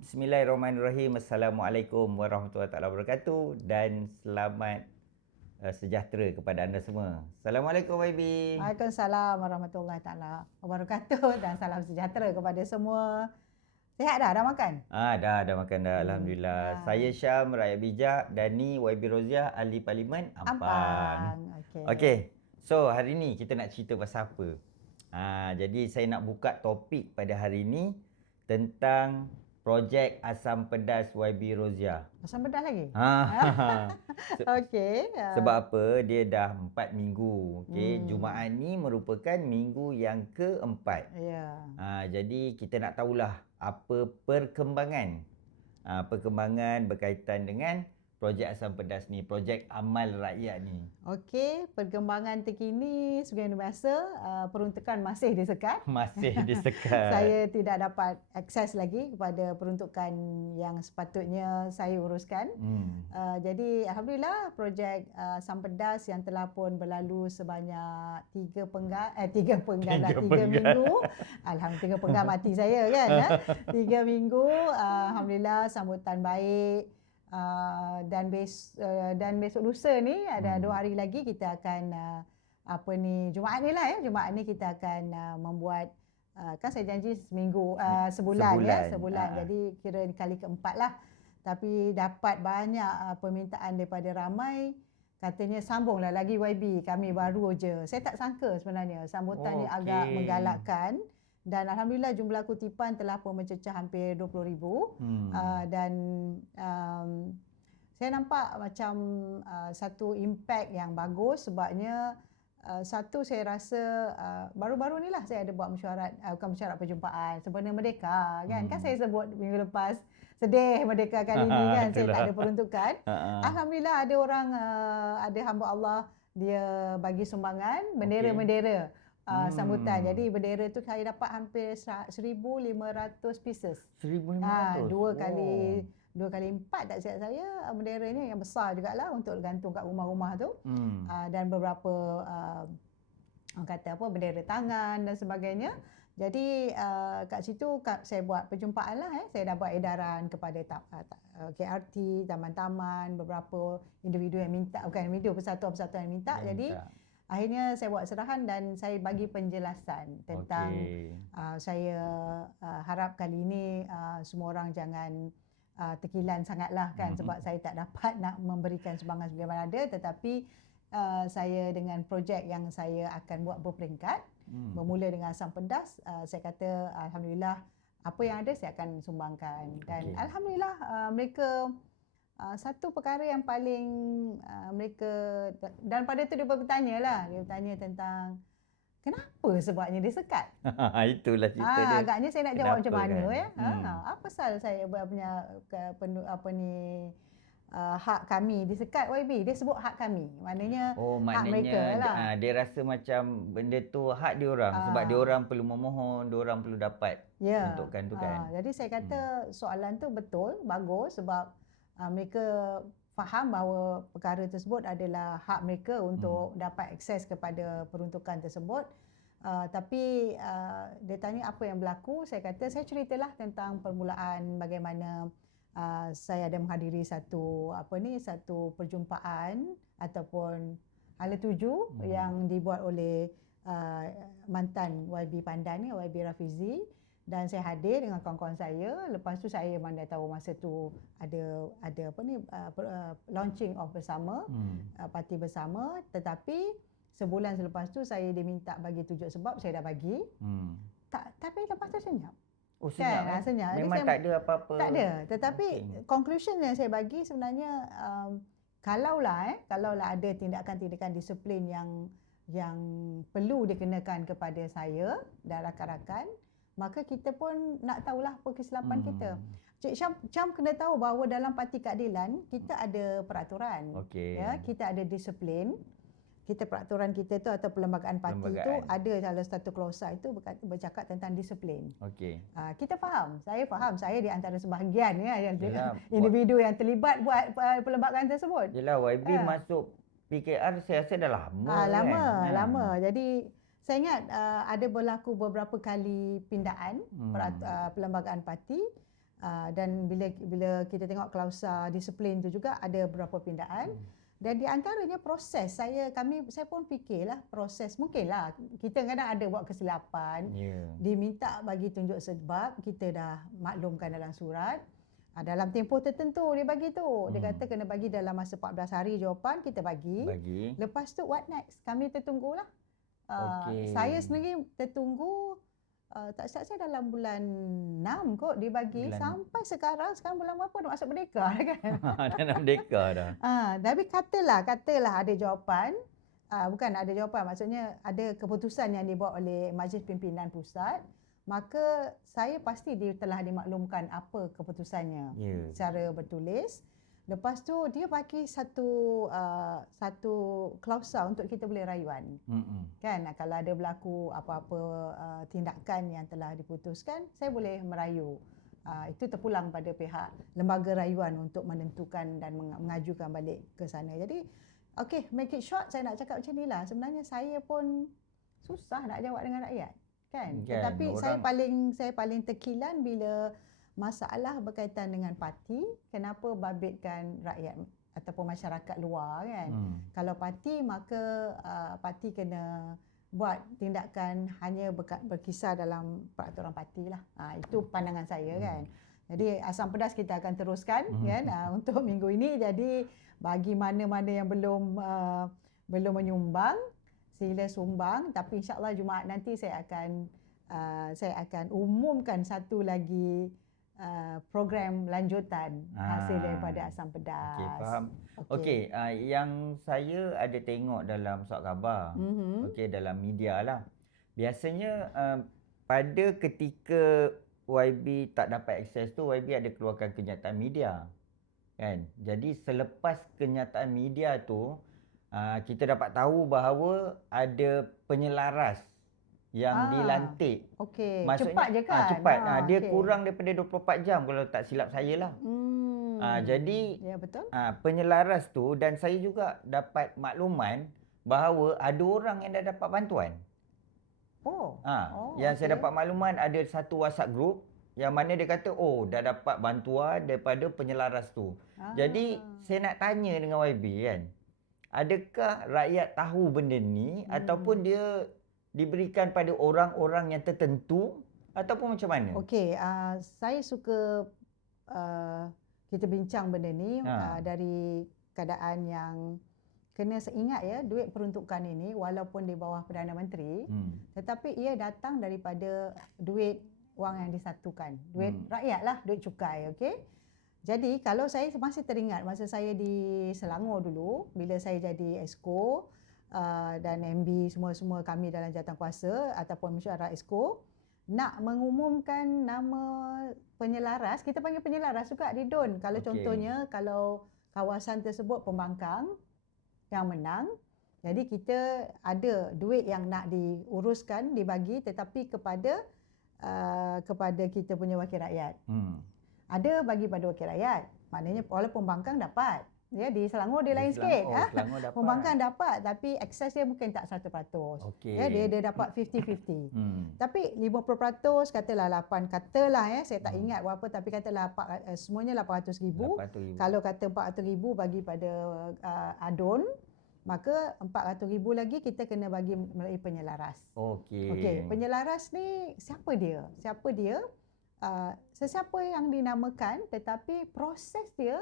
Bismillahirrahmanirrahim. Assalamualaikum warahmatullahi wabarakatuh dan selamat sejahtera kepada anda semua. Assalamualaikum YB. Waalaikumsalam warahmatullahi taala wabarakatuh dan salam sejahtera kepada semua. Sihat dah? Dah makan? Dah makan dah. Alhamdulillah. Saya Syam, rakyat bijak, dan ni YB Roziah, ahli parlimen Ampang. Okey. So, hari ni kita nak cerita pasal apa? Jadi saya nak buka topik pada hari ni tentang projek Asam Pedas YB Roziah. Asam pedas lagi? Okey. Sebab apa? Dia dah 4 minggu. Okey, Jumaat ni merupakan minggu yang keempat. Ya. Jadi kita nak tahulah apa perkembangan berkaitan dengan projek Asam Pedas ni, projek amal rakyat ni. Okey, perkembangan terkini seperti biasa, peruntukan masih disekat. Masih disekat. Saya tidak dapat akses lagi kepada peruntukan yang sepatutnya saya uruskan. Jadi alhamdulillah projek Asam Pedas yang telah pun berlalu sebanyak 3 minggu. Alhamdulillah 3 penggal mati saya kan. 3 minggu, alhamdulillah sambutan baik. Dan besok lusa ni ada 2 hari lagi kita akan Jumaat ni lah Jumaat ni kita akan membuat kan saya janji sebulan. Jadi kira kali keempat lah, tapi dapat banyak permintaan daripada ramai, katanya sambunglah lagi YB, kami baru je. Saya tak sangka sebenarnya sambutannya agak menggalakkan. Dan alhamdulillah jumlah kutipan telah pun mencecah hampir 20,000. Dan saya nampak macam satu impact yang bagus sebabnya satu saya rasa baru-baru ni lah saya ada buat mesyuarat, bukan mesyuarat perjumpaan sebenarnya Merdeka kan. Kan saya sebut minggu lepas sedih Merdeka kali ni kan saya tak ada peruntukan. Alhamdulillah ada orang, ada hamba Allah dia bagi sumbangan bendera-bendera. Sambutan. Jadi bendera tu saya dapat hampir 1,500 pieces. 1,500? Dua kali 4 tak silap saya. Bendera ni yang besar jugalah untuk gantung kat rumah-rumah tu. Dan beberapa bendera tangan dan sebagainya. Jadi kat situ saya buat perjumpaan lah. Saya dah buat edaran kepada KRT, taman-taman, beberapa individu yang minta, bukan individu, persatuan-persatuan yang minta. Jadi akhirnya saya buat serahan dan saya bagi penjelasan tentang saya harap kali ini semua orang jangan terkilan sangatlah kan, sebab saya tak dapat nak memberikan sumbangan sebagaimana ada, tetapi saya dengan projek yang saya akan buat berperingkat, bermula dengan Asam Pedas, saya kata alhamdulillah apa yang ada saya akan sumbangkan. Dan alhamdulillah mereka satu perkara yang paling mereka, dan pada tu dia bertanya lah, dia bertanya tentang kenapa sebabnya dia sekat. Itulah cerita dia. Agaknya saya nak jawab macam mana kan? apa pasal saya punya hak kami disekat YB. Dia sebut hak kami, maknanya hak mereka lah. Dia rasa macam benda tu hak dia orang, sebab dia orang perlu memohon, dia orang perlu dapat peruntukan tu kan. Jadi saya kata soalan tu betul, bagus, sebab mereka faham bahawa perkara tersebut adalah hak mereka untuk dapat akses kepada peruntukan tersebut. Tapi dia tanya apa yang berlaku, saya kata saya ceritalah tentang permulaan bagaimana saya ada menghadiri satu perjumpaan ataupun hala tuju yang dibuat oleh mantan YB Pandan ni, YB Rafizi. Dan saya hadir dengan kawan-kawan saya. Lepas tu saya memang dah tahu masa tu ada launching of bersama, parti bersama. Tetapi sebulan selepas tu saya diminta bagi tunjuk sebab, saya dah bagi. Tapi lepas tu senyap. Senyap kan? Senyap. Memang tak ada apa-apa. Tak ada. Tetapi conclusion yang saya bagi sebenarnya, kalaulah ada tindakan-tindakan disiplin yang perlu dikenakan kepada saya dan rakan-rakan, maka kita pun nak tahulah apa kesilapan kita. Cik Syam kena tahu bahawa dalam Parti Keadilan kita ada peraturan. Kita ada disiplin. Peraturan kita tu atau perlembagaan parti tu ada dalam satu klausa itu bercakap tentang disiplin. Kita faham. Saya di antara sebahagian individu yang terlibat buat perlembagaan tersebut. Yelah, YB masuk PKR saya rasa dah lama. Lama. Jadi saya ingat ada berlaku beberapa kali pindaan perlembagaan parti. Dan bila kita tengok klausa disiplin tu juga ada beberapa pindaan. Dan di antaranya proses saya pun fikirlah proses, mungkinlah kita kadang ada buat kesilapan, diminta bagi tunjuk sebab, kita dah maklumkan dalam surat, dalam tempoh tertentu dia bagi tu, dia kata kena bagi dalam masa 14 hari jawapan, kita bagi. Lepas tu what next, kami tertunggulah. Saya sendiri tertunggu, tak silap saya dalam bulan 6 kot dibagi sampai sekarang bulan berapa dah masuk merdeka kan. Dah nak merdeka dah. Tapi katalah ada jawapan, bukan ada jawapan, maksudnya ada keputusan yang dibuat oleh Majlis Pimpinan Pusat, maka saya pasti dia telah dimaklumkan apa keputusannya secara bertulis. Lepas tu dia bagi satu klausa untuk kita boleh rayuan. Kan kalau ada berlaku apa-apa tindakan yang telah diputuskan, saya boleh merayu. Itu terpulang pada pihak lembaga rayuan untuk menentukan dan mengajukan balik ke sana. Jadi make it short, saya nak cakap macam inilah. Sebenarnya saya pun susah nak jawab dengan rakyat, kan? Tetapi saya paling tekilan bila masalah berkaitan dengan parti, kenapa babitkan rakyat ataupun masyarakat luar, kan? Kalau parti, maka parti kena buat tindakan hanya berkisar dalam peraturan parti lah. Itu pandangan saya, kan? Jadi asam pedas kita akan teruskan kan untuk minggu ini. Jadi bagi mana-mana yang belum menyumbang, sila sumbang. Tapi insya-Allah Jumaat nanti saya akan umumkan satu lagi program lanjutan hasil daripada asam pedas. Okey, faham. Okey, yang saya ada tengok dalam surat khabar, dalam media lah. Biasanya pada ketika YB tak dapat akses tu, YB ada keluarkan kenyataan media, kan? Jadi selepas kenyataan media tu, kita dapat tahu bahawa ada penyelaras yang dilantik. Maksudnya cepat je kan? Cepat. Dia kurang daripada 24 jam kalau tak silap saya lah. Jadi ya, betul. Penyelaras tu, dan saya juga dapat makluman bahawa ada orang yang dah dapat bantuan. Yang saya dapat makluman, ada satu WhatsApp group yang mana dia kata dah dapat bantuan daripada penyelaras tu. Jadi saya nak tanya dengan YB, kan, adakah rakyat tahu benda ni ataupun dia diberikan pada orang-orang yang tertentu ataupun macam mana? Saya suka kita bincang benda ni dari keadaan yang kena seingat ya, duit peruntukan ini walaupun di bawah Perdana Menteri, tetapi ia datang daripada duit wang yang disatukan, duit rakyat lah, duit cukai. Jadi kalau saya masih teringat masa saya di Selangor dulu, bila saya jadi Exco, dan MB semua kami dalam jawatankuasa ataupun mesyuarat Exco nak mengumumkan nama penyelaras, kita panggil penyelaras juga di DUN. Kalau contohnya kalau kawasan tersebut pembangkang yang menang, jadi kita ada duit yang nak diuruskan, dibagi, tetapi kepada kita punya wakil rakyat. Ada bagi pada wakil rakyat, maknanya walaupun pembangkang dapat. Ya, di Selangor dia lain sikit. Selangor dapat. Pembangkang dapat, tapi akses dia mungkin tak 100%. Ya, dia dapat 50-50. Tapi 50%, katalah 8, saya tak ingat berapa, tapi katalah semuanya 800,000. Kalau kata 400,000 bagi pada ADUN, maka 400,000 lagi kita kena bagi melalui penyelaras. Penyelaras ni siapa dia? Sesiapa yang dinamakan, tetapi proses dia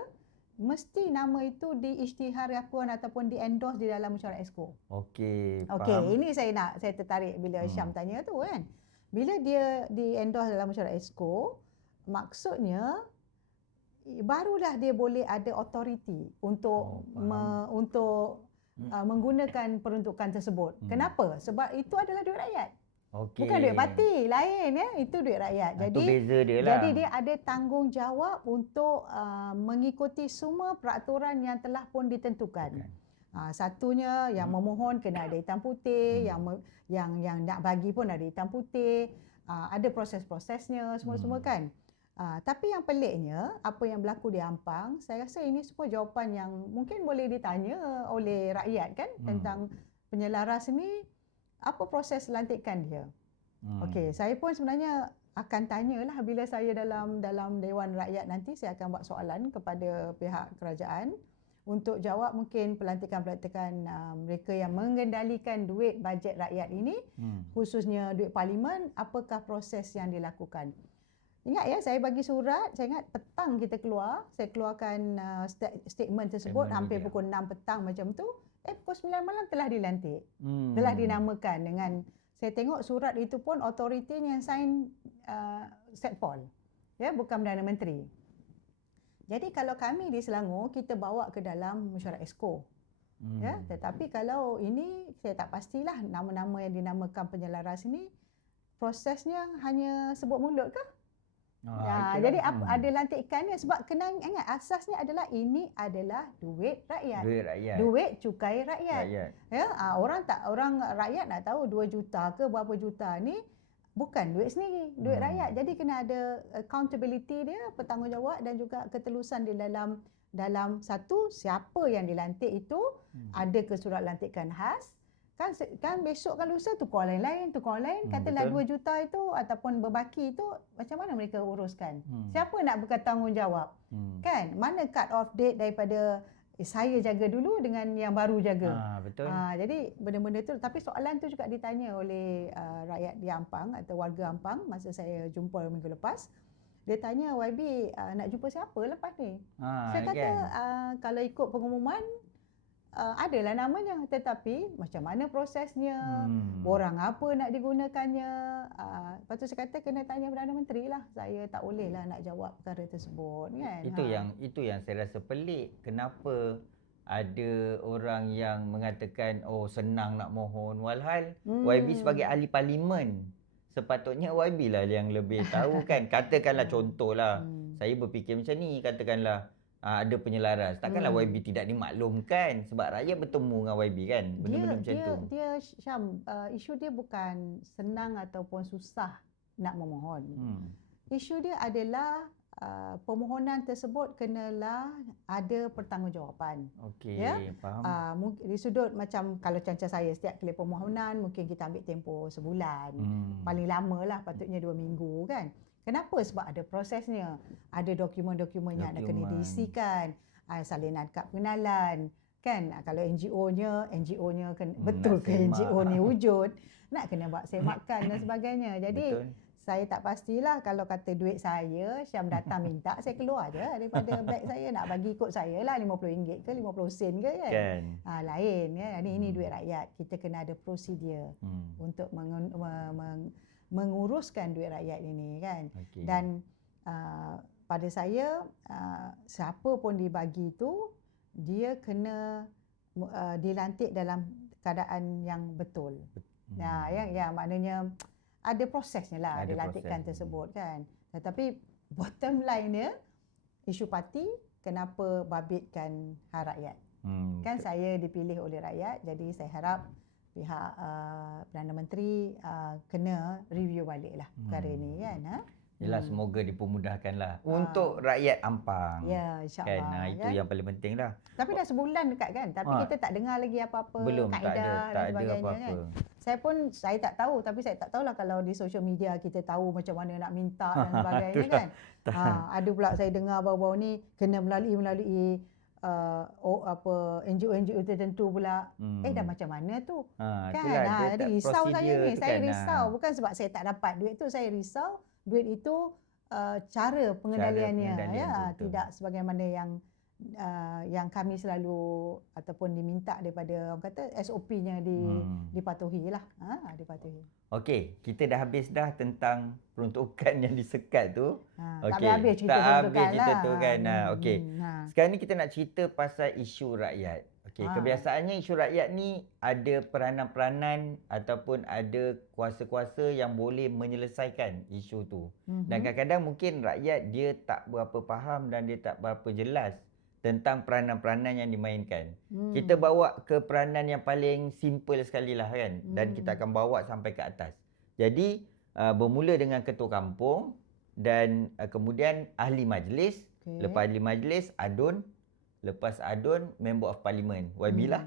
mesti nama itu diisytiharkan ataupun di-endorse di dalam mesyuarat Exco. Faham. Ini saya tertarik bila Syam tanya tu, kan. Bila dia di-endorse dalam mesyuarat Exco, maksudnya barulah dia boleh ada authority untuk menggunakan peruntukan tersebut. Kenapa? Sebab itu adalah duit rakyat. Bukan duit parti lain, ya. Itu duit rakyat. Itu beza dia lah. Jadi dia ada tanggungjawab untuk mengikuti semua peraturan yang telah pun ditentukan. Satunya yang memohon kena ada hitam putih, yang nak bagi pun ada hitam putih. Ada proses-prosesnya semua-semua, kan. Tapi yang peliknya, apa yang berlaku di Ampang, saya rasa ini semua jawapan yang mungkin boleh ditanya oleh rakyat, kan, tentang penyelaras ini. Apa proses lantikan dia? Saya pun sebenarnya akan tanyalah bila saya dalam Dewan Rakyat nanti, saya akan buat soalan kepada pihak kerajaan untuk jawab mungkin pelantikan-pelantikan mereka yang mengendalikan duit bajet rakyat ini, khususnya duit parlimen, apakah proses yang dilakukan. Ingat ya, saya bagi surat, saya ingat petang kita keluar, saya keluarkan statement tersebut hampir pukul 6 petang macam tu, pukul 9 malam telah dilantik. Telah dinamakan dengan, saya tengok surat itu pun autoritinya yang sign Setpol, ya, bukan Perdana Menteri. Jadi kalau kami di Selangor, kita bawa ke dalam mesyuarat Exco. Ya, tetapi kalau ini saya tak pastilah nama-nama yang dinamakan penyelaras ini prosesnya hanya sebut mulut ke? Jadi ada lantikannya, sebab kena ingat asasnya adalah ini adalah duit rakyat. Duit cukai rakyat. Ya, orang rakyat nak tahu 2 juta ke berapa juta ni bukan duit sendiri, duit rakyat. Jadi kena ada accountability dia, bertanggungjawab dan juga ketelusan di dalam satu, siapa yang dilantik itu, ada ke surat lantikan khas. Kan besok kalau lusa tukar lain-lain, katalah 2 juta itu ataupun berbaki itu macam mana mereka uruskan? Siapa nak bertanggungjawab? Kan? Mana cut off date daripada saya jaga dulu dengan yang baru jaga. Betul. Jadi benda-benda tu, tapi soalan tu juga ditanya oleh rakyat di Ampang atau warga Ampang masa saya jumpa minggu lepas. Dia tanya, YB nak jumpa siapa lepas ni? Saya kata kalau ikut pengumuman adalah namanya, tetapi macam mana prosesnya, orang apa nak digunakannya. Lepas tu saya kata kena tanya Perdana Menteri lah. Saya tak boleh lah nak jawab perkara tersebut kan. Itu yang saya rasa pelik. Kenapa ada orang yang mengatakan senang nak mohon, walhal YB sebagai ahli parlimen sepatutnya YB lah yang lebih tahu kan. Katakanlah contohlah, saya berfikir macam ni, katakanlah ada penyelaras, takkanlah YB tidak dimaklumkan sebab rakyat bertemu dengan YB kan, benda-benda macam tu. Dia Syam, isu dia bukan senang ataupun susah nak memohon. Isu dia adalah permohonan tersebut kenalah ada pertanggungjawapan. Okey, faham. Di sudut macam kalau contoh saya, setiap kali permohonan mungkin kita ambil tempoh sebulan. Paling lama lah patutnya 2 minggu kan. Kenapa? Sebab ada prosesnya. Ada dokumen-dokumen yang nak kena diisikan, salinan kad pengenalan, kan? Kalau NGO-nya betul ke NGO ni wujud, nak kena buat semakan dan sebagainya. Jadi saya tak pastilah kalau kata duit saya, Syam datang minta, saya keluar je daripada beg saya, nak bagi ikut saya lah RM50 ke 50 sen ke kan. Lain ya. Ini duit rakyat. Kita kena ada prosedur untuk menguruskan duit rakyat ini kan. Dan pada saya siapa pun dibagi itu, dia kena dilantik dalam keadaan yang betul. Yang maknanya ada prosesnya lah dilantikan tersebut kan. Tetapi bottom line dia, isu parti kenapa babitkan hak rakyat. Kan saya dipilih oleh rakyat, jadi saya harap pihak Perdana Menteri kena review balik lah perkara ini kan. Yelah, semoga dipermudahkanlah untuk rakyat Ampang. Ya, insyaAllah. Kan? Itu yang paling penting lah. Tapi dah sebulan dekat kan, tapi kita tak dengar lagi apa-apa kaedah dan sebagainya kan. Saya tak tahu, tapi saya tak tahulah kalau di social media kita tahu macam mana nak minta dan sebagainya kan. Ada pula saya dengar baru-baru ni kena melalui NGO tertentu pula. Dah macam mana tu? Kan? Jadi risau saya ni. Saya risau bukan sebab saya tak dapat duit tu, saya risau duit itu cara pengendaliannya tidak sebagaimana yang kami selalu ataupun diminta daripada orang kata SOP-nya dipatuhi lah. Dipatuhi. Okey, kita dah habis dah tentang peruntukan yang disekat tu. Tak habis cerita tu kan. Okey. Sekarang ni kita nak cerita pasal isu rakyat. Okey, kebiasaannya isu rakyat ni ada peranan-peranan ataupun ada kuasa-kuasa yang boleh menyelesaikan isu tu. Dan kadang-kadang mungkin rakyat dia tak berapa faham dan dia tak berapa jelas tentang peranan-peranan yang dimainkan. Kita bawa ke peranan yang paling simple sekali lah kan. Dan kita akan bawa sampai ke atas. Jadi bermula dengan ketua kampung dan kemudian ahli majlis. Lepas ahli majlis, adun. Lepas adun, member of parliament. YB lah.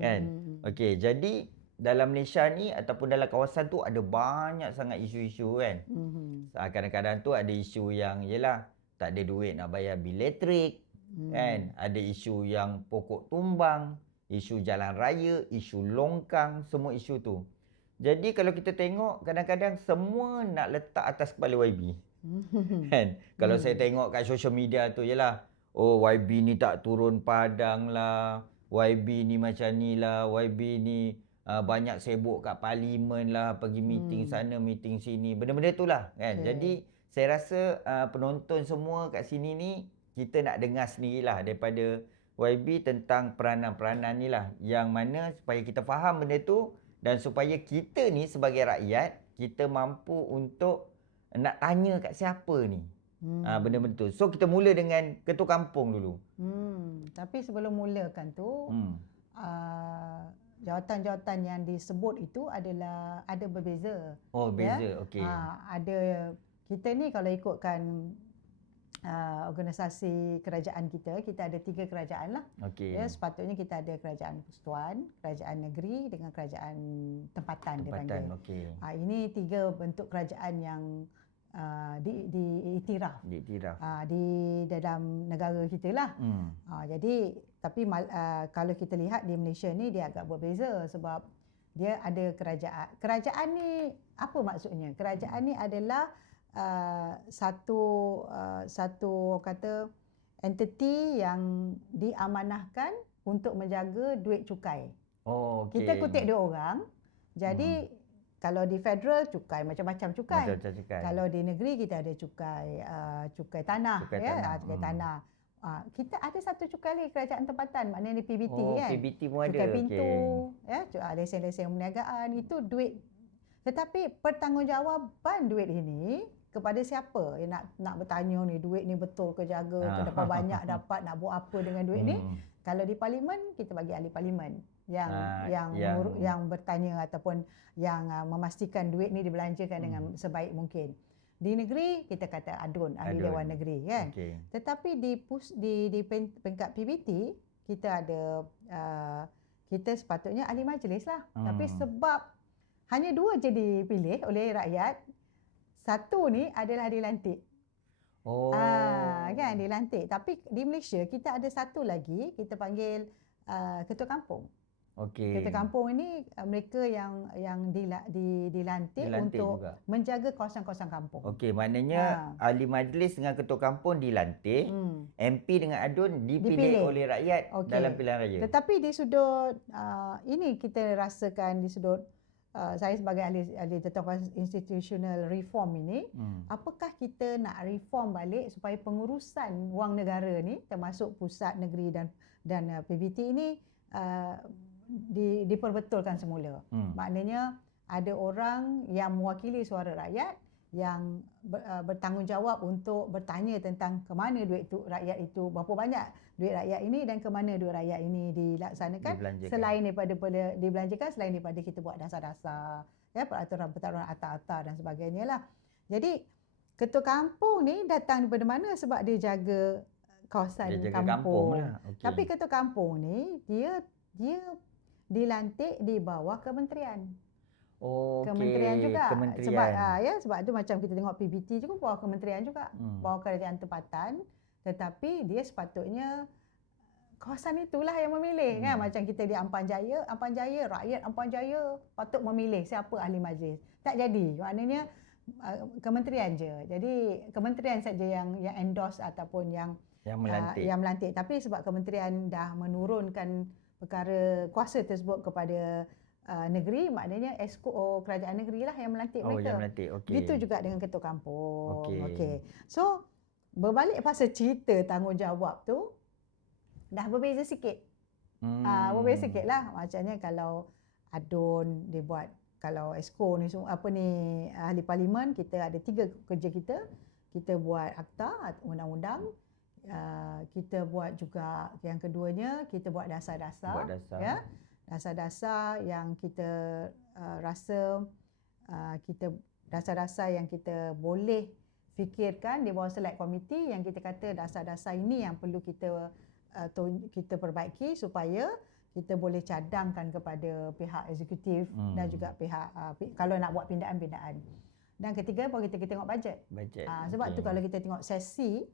Kan? Okey, jadi dalam Malaysia ni ataupun dalam kawasan tu ada banyak sangat isu-isu kan. Kadang-kadang tu ada isu yang yelah tak ada duit nak bayar bil elektrik kan. Ada isu yang pokok tumbang, isu jalan raya, isu longkang, semua isu tu. Jadi kalau kita tengok kadang-kadang semua nak letak atas kepala YB. Kan? Kalau saya tengok kat social media tu yelah, oh YB ni tak turun padang lah, YB ni macam ni lah, YB ni banyak sibuk kat parlimen lah, pergi meeting sana, meeting sini, benda-benda tu lah kan. Jadi saya rasa penonton semua kat sini ni, kita nak dengar sendirilah daripada YB tentang peranan-peranan ni lah, yang mana supaya kita faham benda tu dan supaya kita ni sebagai rakyat, kita mampu untuk nak tanya kat siapa ni. Benda-benda tu. So kita mula dengan ketua kampung dulu. Tapi sebelum mulakan tu, jawatan-jawatan yang disebut itu adalah ada berbeza. Oh, beza. Okey. Ada, kita ni kalau ikutkan organisasi kerajaan kita ada 3 kerajaan lah. Okey. Ya, sepatutnya kita ada kerajaan persekutuan, kerajaan negeri dengan kerajaan tempatan dia panggil. Okey. Ini 3 bentuk kerajaan yang diiktiraf. Di dalam negara kita lah. Jadi tapi kalau kita lihat di Malaysia ni dia agak berbeza sebab dia ada kerajaan. Kerajaan ni apa maksudnya? Kerajaan ni adalah satu kata entiti yang diamanahkan untuk menjaga duit cukai. Oh, okey. Kita kutip dia orang. Jadi kalau di federal cukai macam-macam cukai. Kalau di negeri kita ada cukai tanah, cukai tanah. Kita ada satu cukai lagi kerajaan tempatan, maknanya PBT kan. PBT pun ada. Cukai pintu, lesen-lesen perniagaan, itu duit. Tetapi pertanggungjawaban duit ini kepada siapa yang nak bertanya ni, duit ni betul ke jaga, berapa banyak dapat, nak buat apa dengan duit ni. Kalau di parlimen kita bagi ahli parlimen yang bertanya ataupun yang memastikan duit ni dibelanjakan dengan sebaik mungkin. Di negeri kita kata adun, ahli Dewan Negeri kan. Tetapi di peringkat PBT kita ada kita sepatutnya ahli majlis lah. Tapi sebab hanya 2 je dipilih oleh rakyat, satu ni adalah dilantik. Kan dilantik. Tapi di Malaysia kita ada satu lagi, kita panggil ketua kampung. Ketua kampung ini mereka yang dilantik untuk juga menjaga kawasan-kawasan kampung. Okey, maknanya ahli majlis dengan ketua kampung dilantik, MP dengan adun dipilih oleh rakyat dalam pilihan raya. Tetapi di sudut ini kita rasakan di sudut saya sebagai ahli tata institutional reform ini, apakah kita nak reform balik supaya pengurusan wang negara ni termasuk pusat, negeri dan PBT ini diperbetulkan semula. Maknanya ada orang yang mewakili suara rakyat yang bertanggungjawab untuk bertanya tentang ke mana duit tu rakyat itu, berapa banyak duit rakyat ini dan ke mana duit rakyat ini dilaksanakan, selain daripada dibelanjakan, selain daripada kita buat dasar-dasar, peraturan-peraturan atas-atas dan sebagainya lah. Jadi ketua kampung ni datang daripada mana? Sebab dia jaga kawasan kampung lah. Tapi ketua kampung ni dia dilantik di bawah kementerian. Kementerian juga. Sebab tu macam kita tengok PBT juga bawah kementerian juga, bawah kerajaan tempatan, tetapi dia sepatutnya kawasan itulah yang memilih kan. Macam kita di Ampan Jaya, rakyat Ampan Jaya patut memilih siapa ahli majlis. Tak jadi. Maknanya kementerian je. Jadi kementerian saja yang endorse ataupun yang melantik. Tapi sebab kementerian dah menurunkan perkara kuasa tersebut kepada negeri, maknanya exco kerajaan negeri lah yang melantik mereka. Itu juga dengan ketua kampung. So berbalik pasal cerita tanggungjawab tu dah berbeza sikit. Berbeza sikit lah. Macamnya kalau adun dia buat, kalau exco ni semua ahli parlimen, kita ada 3 kerja kita. Kita buat akta, undang-undang. Kita buat juga yang keduanya, kita buat dasar-dasar. Dasar-dasar yang kita rasa dasar-dasar yang kita boleh fikirkan di bawah select komiti, yang kita kata dasar-dasar ini yang perlu kita perbaiki supaya kita boleh cadangkan kepada pihak eksekutif dan juga pihak kalau nak buat pindaan-pindaan. Dan ketiga baru kita tengok bajet. Sebab tu kalau kita tengok sesi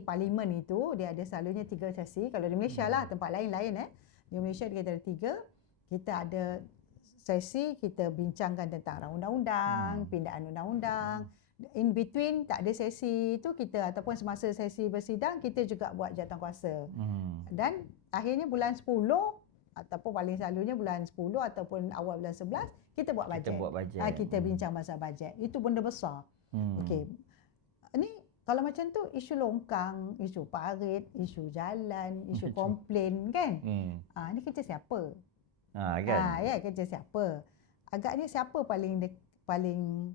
parlimen itu dia ada selalunya 3 sesi. Kalau di Malaysia lah, tempat lain-lain Di Malaysia kita ada 3. Kita ada sesi kita bincangkan tentang undang-undang, pindaan undang-undang. In between tak ada sesi itu kita ataupun semasa sesi bersidang kita juga buat jawatankuasa. Dan akhirnya bulan 10 ataupun paling selalunya bulan 10 ataupun awal bulan 11 kita buat bajet. Kita bincang pasal bajet. Itu benda besar. Okey. Ni kalau macam tu isu longkang, isu parit, isu jalan, isu komplain kan? Ni kerja siapa? Kerja siapa? Agaknya siapa paling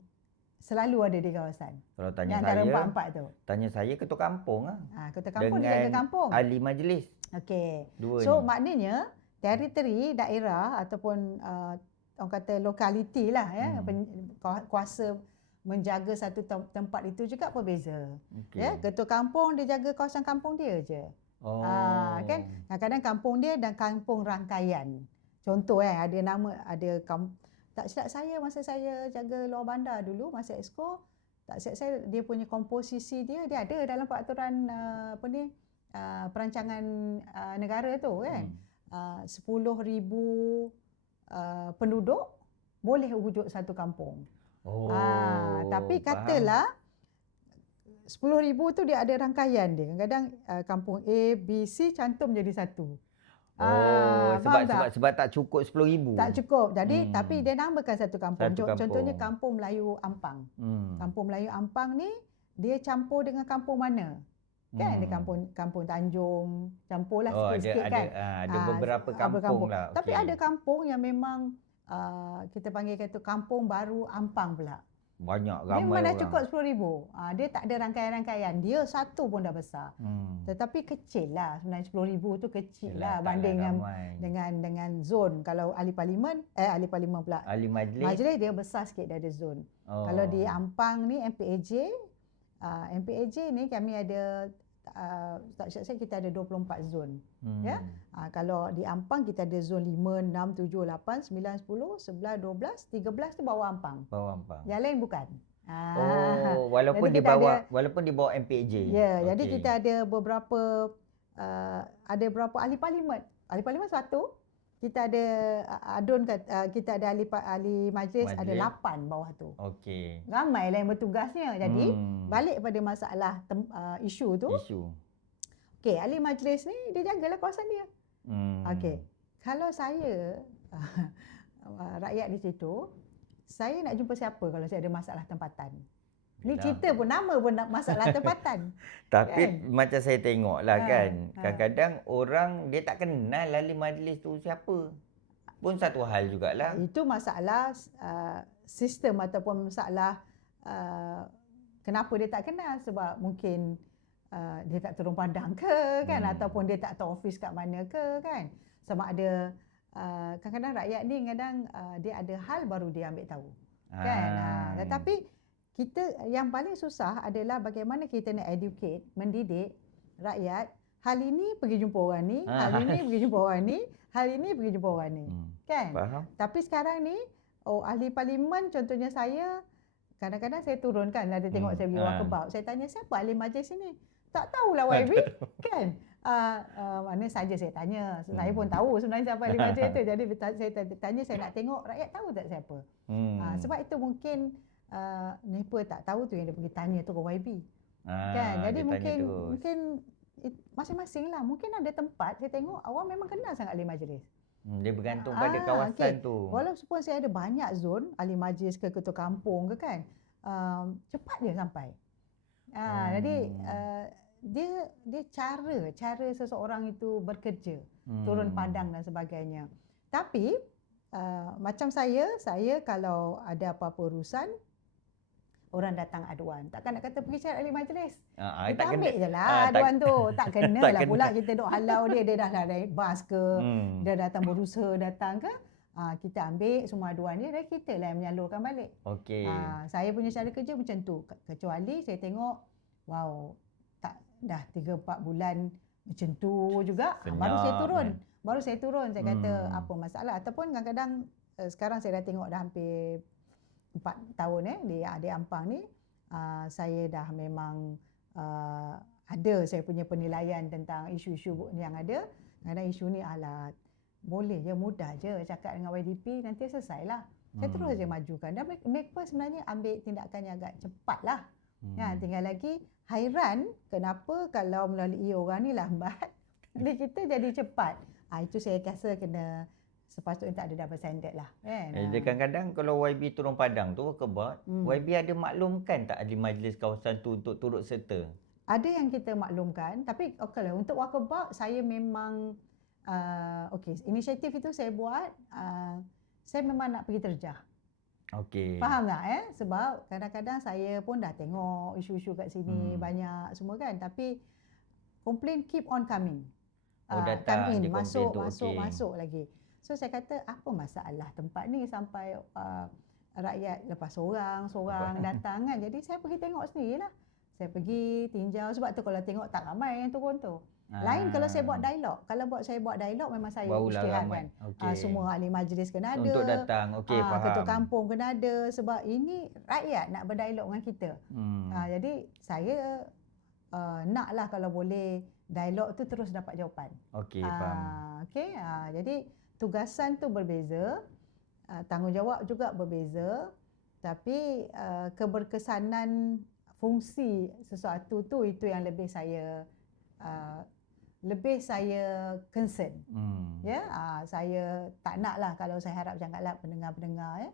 selalu ada di kawasan? Kalau tanya antara saya, empat tu. Tanya saya ketua kampung ketua kampung dia jaga kampung. Ahli majlis. Okey. So maknanya teritori daerah ataupun orang kata lokaliti lah kuasa menjaga satu tempat itu juga berbeza. Ketua kampung dia jaga kawasan kampung dia je. Kan kadang-kadang kampung dia dan kampung rangkaian. Contoh ada tak silap saya masa saya jaga luar bandar dulu masa exco, tak silap saya dia punya komposisi dia ada dalam peraturan perancangan negara tu kan. 10,000 penduduk boleh wujud satu kampung. Tapi katalah 10,000 tu dia ada rangkaian dia. Kadang-kadang kampung A, B, C cantum jadi satu. Sebab tak cukup 10,000. Tak cukup. Jadi tapi dia namakan satu kampung. Contohnya Kampung Melayu Ampang. Kampung Melayu Ampang ni dia campur dengan kampung mana? Kan ada kampung Tanjung, campurlah sikit-sikit kan. Ada beberapa kampung lah. Tapi ada kampung yang memang kita panggil kata Kampung Baru Ampang pula. Banyak Dia ramai memang dah orang. cukup 10,000. Dia tak ada rangkaian-rangkaian. Dia satu pun dah besar. Tetapi kecil lah. Sebenarnya 10,000 tu kecil lah banding dengan zon. Kalau ahli parlimen pula. Ahli majlis. Majlis dia besar sikit dia ada zon. Kalau di Ampang ni MPAJ ni kami ada tak silap saya kita ada 24 zon. Kalau di Ampang kita ada zon 5, 6, 7, 8, 9, 10, 11, 12, 13 tu bawah Ampang. Yang lain bukan. Walaupun di bawah MPAJ. Jadi kita ada beberapa ahli parlimen. Ahli parlimen satu, kita ada kita ada ahli majlis ada 8 bawah tu. Ramai lah yang bertugasnya. Jadi balik pada masalah isu tu. Okey, ahli majlis ni dia jagalah kawasan dia. Okey. Kalau saya rakyat di situ, saya nak jumpa siapa kalau saya ada masalah tempatan? Ni cerita pun nama pun masalah tempatan. Tapi macam saya tengok lah kan, kadang-kadang orang dia tak kenal ahli majlis tu siapa. Pun satu hal jugalah. Itu masalah sistem ataupun masalah kenapa dia tak kenal. Sebab mungkin dia tak turun padang ke kan, ataupun dia tak tahu office kat mana ke kan. Sama ada kadang-kadang rakyat ni kadang dia ada hal baru dia ambil tahu kan. Tetapi kita yang paling susah adalah bagaimana kita nak educate, mendidik rakyat. Hal ini pergi jumpa orang ni, hal ini pergi jumpa orang ni, hal ini pergi jumpa orang ni. Kan? Faham. Tapi sekarang ni ahli parlimen contohnya saya, kadang-kadang saya turunkan ada tengok saya pergi walkabout. Saya tanya siapa ahli majlis ini? Tak tahulah YB kan. Mana saja saya tanya. Saya pun tahu sebenarnya siapa ahli majlis itu. Jadi saya tanya, saya nak tengok rakyat tahu tak siapa. Sebab itu mungkin mereka tak tahu tu yang dia pergi tanya tu ke YB. Kan? Jadi mungkin masing-masing lah. Mungkin ada tempat saya tengok orang memang kenal sangat ahli majlis. Dia bergantung pada kawasan tu. Walaupun saya ada banyak zon ahli majlis ke ketua kampung ke kan, cepat dia sampai. Jadi dia cara seseorang itu bekerja, turun padang dan sebagainya. Tapi macam saya kalau ada apa-apa urusan, orang datang aduan, takkan nak kata pergi cari ahli majlis. Kita ambil je lah aduan tu. Tak kena lah pula kita duk halau dia dah naik bas ke, dia datang berusaha datang ke. Kita ambil semua aduan dia dan kita lah yang menyalurkan balik. Saya punya cara kerja macam tu. Kecuali saya tengok, wow, tak dah 3-4 bulan macam tu juga, baru saya turun. baru saya turun, saya kata apa masalah. Ataupun kadang-kadang sekarang saya dah tengok dah hampir 4 tahun di Ampang ni, saya dah memang ada saya punya penilaian tentang isu-isu yang ada. Kadang isu ni boleh je, mudah je cakap dengan YDP, nanti selesailah. Saya terus je majukan. Dan mereka sebenarnya ambil tindakan yang agak cepat lah. Tinggal lagi hairan kenapa kalau melalui orang ni lambat, melalui kita jadi cepat. Itu saya rasa kena sepatutnya tak ada double standard lah. Kan? Kadang-kadang kalau YB turun padang tu, Walkabout, YB ada maklumkan tak ahli majlis kawasan tu untuk turut serta? Ada yang kita maklumkan, tapi okeylah, untuk Walkabout saya memang inisiatif itu saya buat, saya memang nak pergi terjah. Okey. Faham tak? Sebab kadang-kadang saya pun dah tengok isu-isu kat sini banyak semua kan, tapi komplain keep on coming. Datang come in, je masuk tu, masuk lagi. So saya kata apa masalah tempat ni sampai rakyat lepas seorang datang kan. Jadi saya pergi tengok sendirilah. Saya pergi tinjau, sebab tu kalau tengok tak ramai yang turun tu. Lain kalau saya buat dialog. Kalau saya buat dialog memang saya isytihad kan. Semua ahli majlis kena ada. Untuk datang, faham. Ketua kampung kena ada. Sebab ini rakyat nak berdialog dengan kita. Jadi saya naklah kalau boleh dialog tu terus dapat jawapan. Faham. Jadi tugasan tu berbeza, tanggungjawab juga berbeza, tapi keberkesanan fungsi sesuatu tu itu yang lebih saya concern. Saya tak naklah kalau saya harap janganlah pendengar-pendengar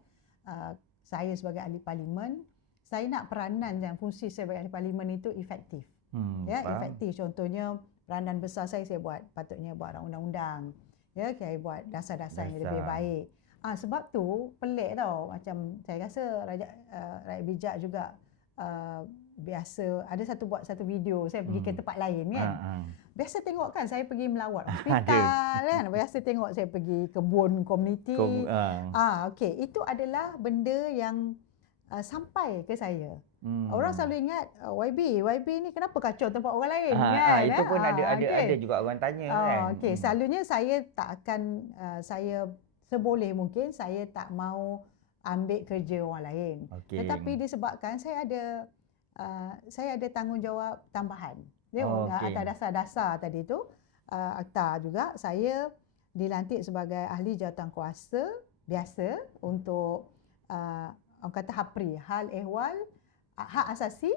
saya sebagai ahli parlimen, saya nak peranan dan fungsi saya sebagai ahli parlimen itu efektif. Efektif. Contohnya peranan besar saya buat, patutnya buat undang-undang. Saya buat dasar-dasar yang lebih baik. Sebab tu pelik tau, macam saya rasa Rakyat Bijak juga biasa ada buat satu video saya pergi ke tempat lain kan. Biasa tengok kan saya pergi melawat hospital kan. Biasa tengok saya pergi kebun komuniti. Itu adalah benda yang sampai ke saya. Orang selalu ingat YB ni kenapa kacau tempat orang lain kan. Itu pun ada juga orang tanya kan. Selalunya saya tak akan saya seboleh mungkin saya tak mau ambil kerja orang lain. Tetapi disebabkan saya ada tanggungjawab tambahan. Atas dasar-dasar tadi tu, akta juga, saya dilantik sebagai ahli jawatankuasa biasa untuk orang kata HAPRI, hal ehwal hak asasi.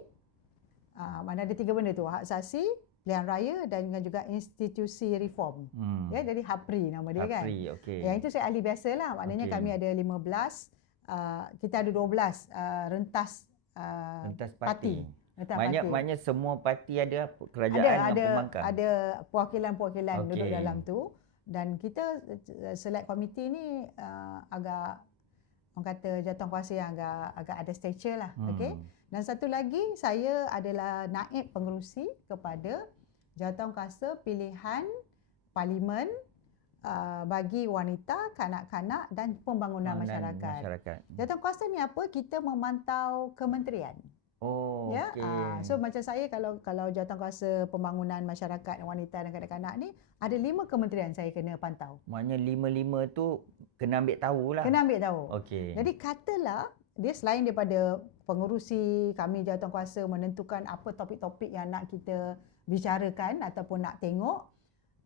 Mana ada 3 benda tu, hak asasi, pilihan raya dan juga institusi reform. Jadi HAPRI nama dia kan. Yang itu saya ahli biasalah, maknanya kami ada 15, kita ada 12 rentas parti. Maknanya semua parti ada kerajaan dan pembangkang. Ada perwakilan-perwakilan duduk dalam tu, dan kita select komiti ni agak orang kata jawatankuasa yang agak ada stature lah. Dan satu lagi, saya adalah naib pengerusi kepada jawatankuasa pilihan parlimen bagi wanita, kanak-kanak dan pembangunan masyarakat. Jawatankuasa ni apa? Kita memantau kementerian. So macam saya kalau jawatankuasa pembangunan masyarakat, wanita dan kanak-kanak ni ada 5 kementerian saya kena pantau. Maknanya 5 tu kena ambil tahu lah. Kena ambil tahu. Jadi katalah dia selain daripada pengerusi, kami jawatankuasa menentukan apa topik-topik yang nak kita bicarakan ataupun nak tengok,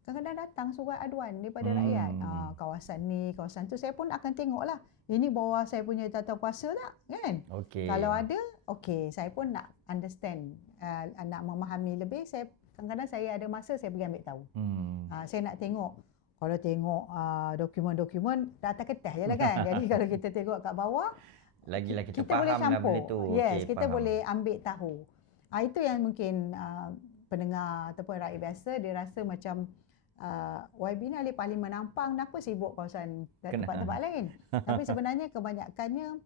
kadang-kadang datang surat aduan daripada rakyat. Kawasan ni, kawasan tu, saya pun akan tengoklah. Ini bawah saya punya jawatankuasa tak? Kan? Kalau ada, saya pun nak understand, nak memahami lebih. Kadang-kadang saya ada masa saya pergi ambil tahu. Saya nak tengok. Kalau tengok dokumen-dokumen, dah atas kertas je lah kan. Jadi kalau kita tengok kat bawah, lagi-lagi kita boleh faham lah benda tu. Kita boleh ambil tahu. Itu yang mungkin pendengar ataupun rakyat biasa dia rasa macam YB ni ahli parlimen Ampang, kenapa sibuk kawasan tempat-tempat lain. Tapi sebenarnya kebanyakannya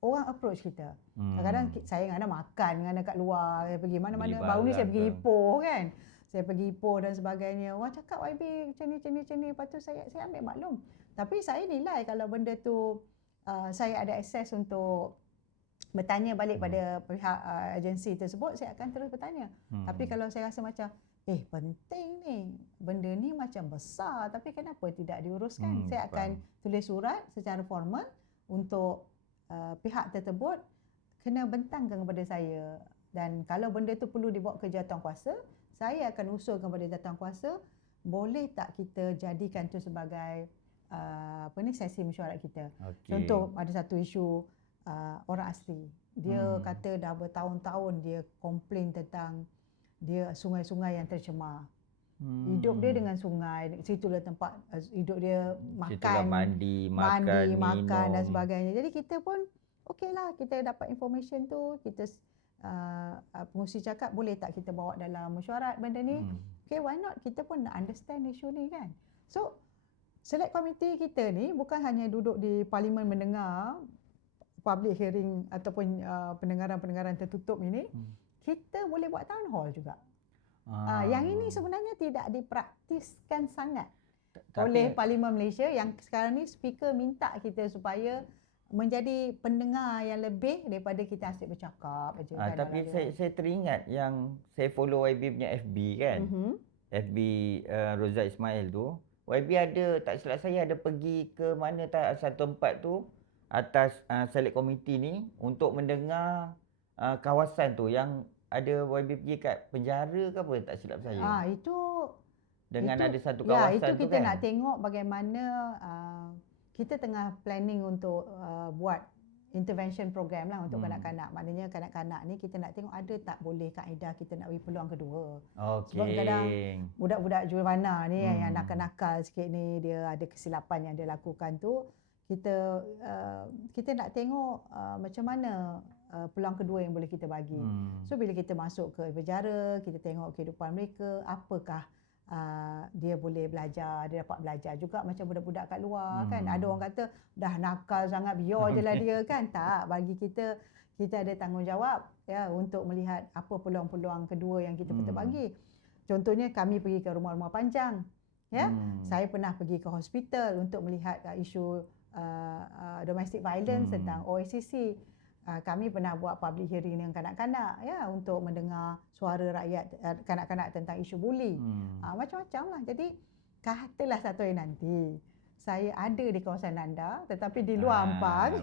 orang approach kita. Kadang-kadang saya dengan makan dengan kat luar, saya pergi mana-mana. Baru ni saya pergi Ipoh kan. Saya pergi Ipoh dan sebagainya. Orang cakap YB macam ni. Lepas tu saya ambil maklum. Tapi saya nilai kalau benda tu saya ada akses untuk bertanya balik pada pihak agensi tersebut, saya akan terus bertanya. Tapi kalau saya rasa macam penting ni, benda ni macam besar tapi kenapa tidak diuruskan. Saya akan tulis surat secara formal untuk pihak tersebut kena bentangkan kepada saya, dan kalau benda tu perlu dibawa ke jawatankuasa, saya akan usul kepada jawatankuasa, boleh tak kita jadikan tu sebagai sesi mesyuarat kita. Contoh, ada satu isu orang asli, dia kata dah bertahun-tahun dia komplain tentang dia sungai-sungai yang tercemar. Hidup dia dengan sungai, situlah tempat hidup dia, mandi, makan dan sebagainya. Jadi kita pun okeylah, kita dapat information tu, kita pengurusi cakap boleh tak kita bawa dalam mesyuarat benda ni. Okay, why not, kita pun nak understand isu ni kan. So select committee kita ni bukan hanya duduk di parlimen mendengar public hearing ataupun pendengaran-pendengaran tertutup ini, kita boleh buat town hall juga. Yang ini sebenarnya tidak dipraktiskan sangat oleh Parlimen Malaysia, yang sekarang ni speaker minta kita supaya menjadi pendengar yang lebih daripada kita asyik bercakap aja. Tapi saya teringat yang saya follow YB punya FB kan. FB Rozak Ismail tu. YB ada, tak silap saya, ada pergi ke mana tak satu tempat tu atas select committee ni untuk mendengar kawasan tu yang ada YB pergi kat penjara ke apa, tak silap saya. Itu ada satu kawasan tu kan. Itu kita nak tengok bagaimana kita tengah planning untuk buat intervention program lah untuk kanak-kanak. Maknanya kanak-kanak ni kita nak tengok ada tak boleh kaedah kita nak beri peluang kedua. Sebab kadang budak-budak Jurvana ni yang nakal-nakal sikit ni, dia ada kesilapan yang dia lakukan tu, kita nak tengok macam mana peluang kedua yang boleh kita bagi. So bila kita masuk ke penjara, kita tengok kehidupan mereka, apakah dia boleh belajar, dia dapat belajar juga macam budak-budak kat luar kan. Ada orang kata dah nakal sangat, biar je lah dia kan. Tak, bagi kita ada tanggungjawab ya untuk melihat apa peluang-peluang kedua yang kita patut bagi. Contohnya kami pergi ke rumah-rumah panjang. Ya, saya pernah pergi ke hospital untuk melihat isu domestic violence tentang OACC. Kami pernah buat public hearing dengan kanak-kanak ya untuk mendengar suara rakyat kanak-kanak tentang isu buli. Macam-macam lah. Jadi katalah satu hari nanti saya ada di kawasan anda tetapi di luar Ampang,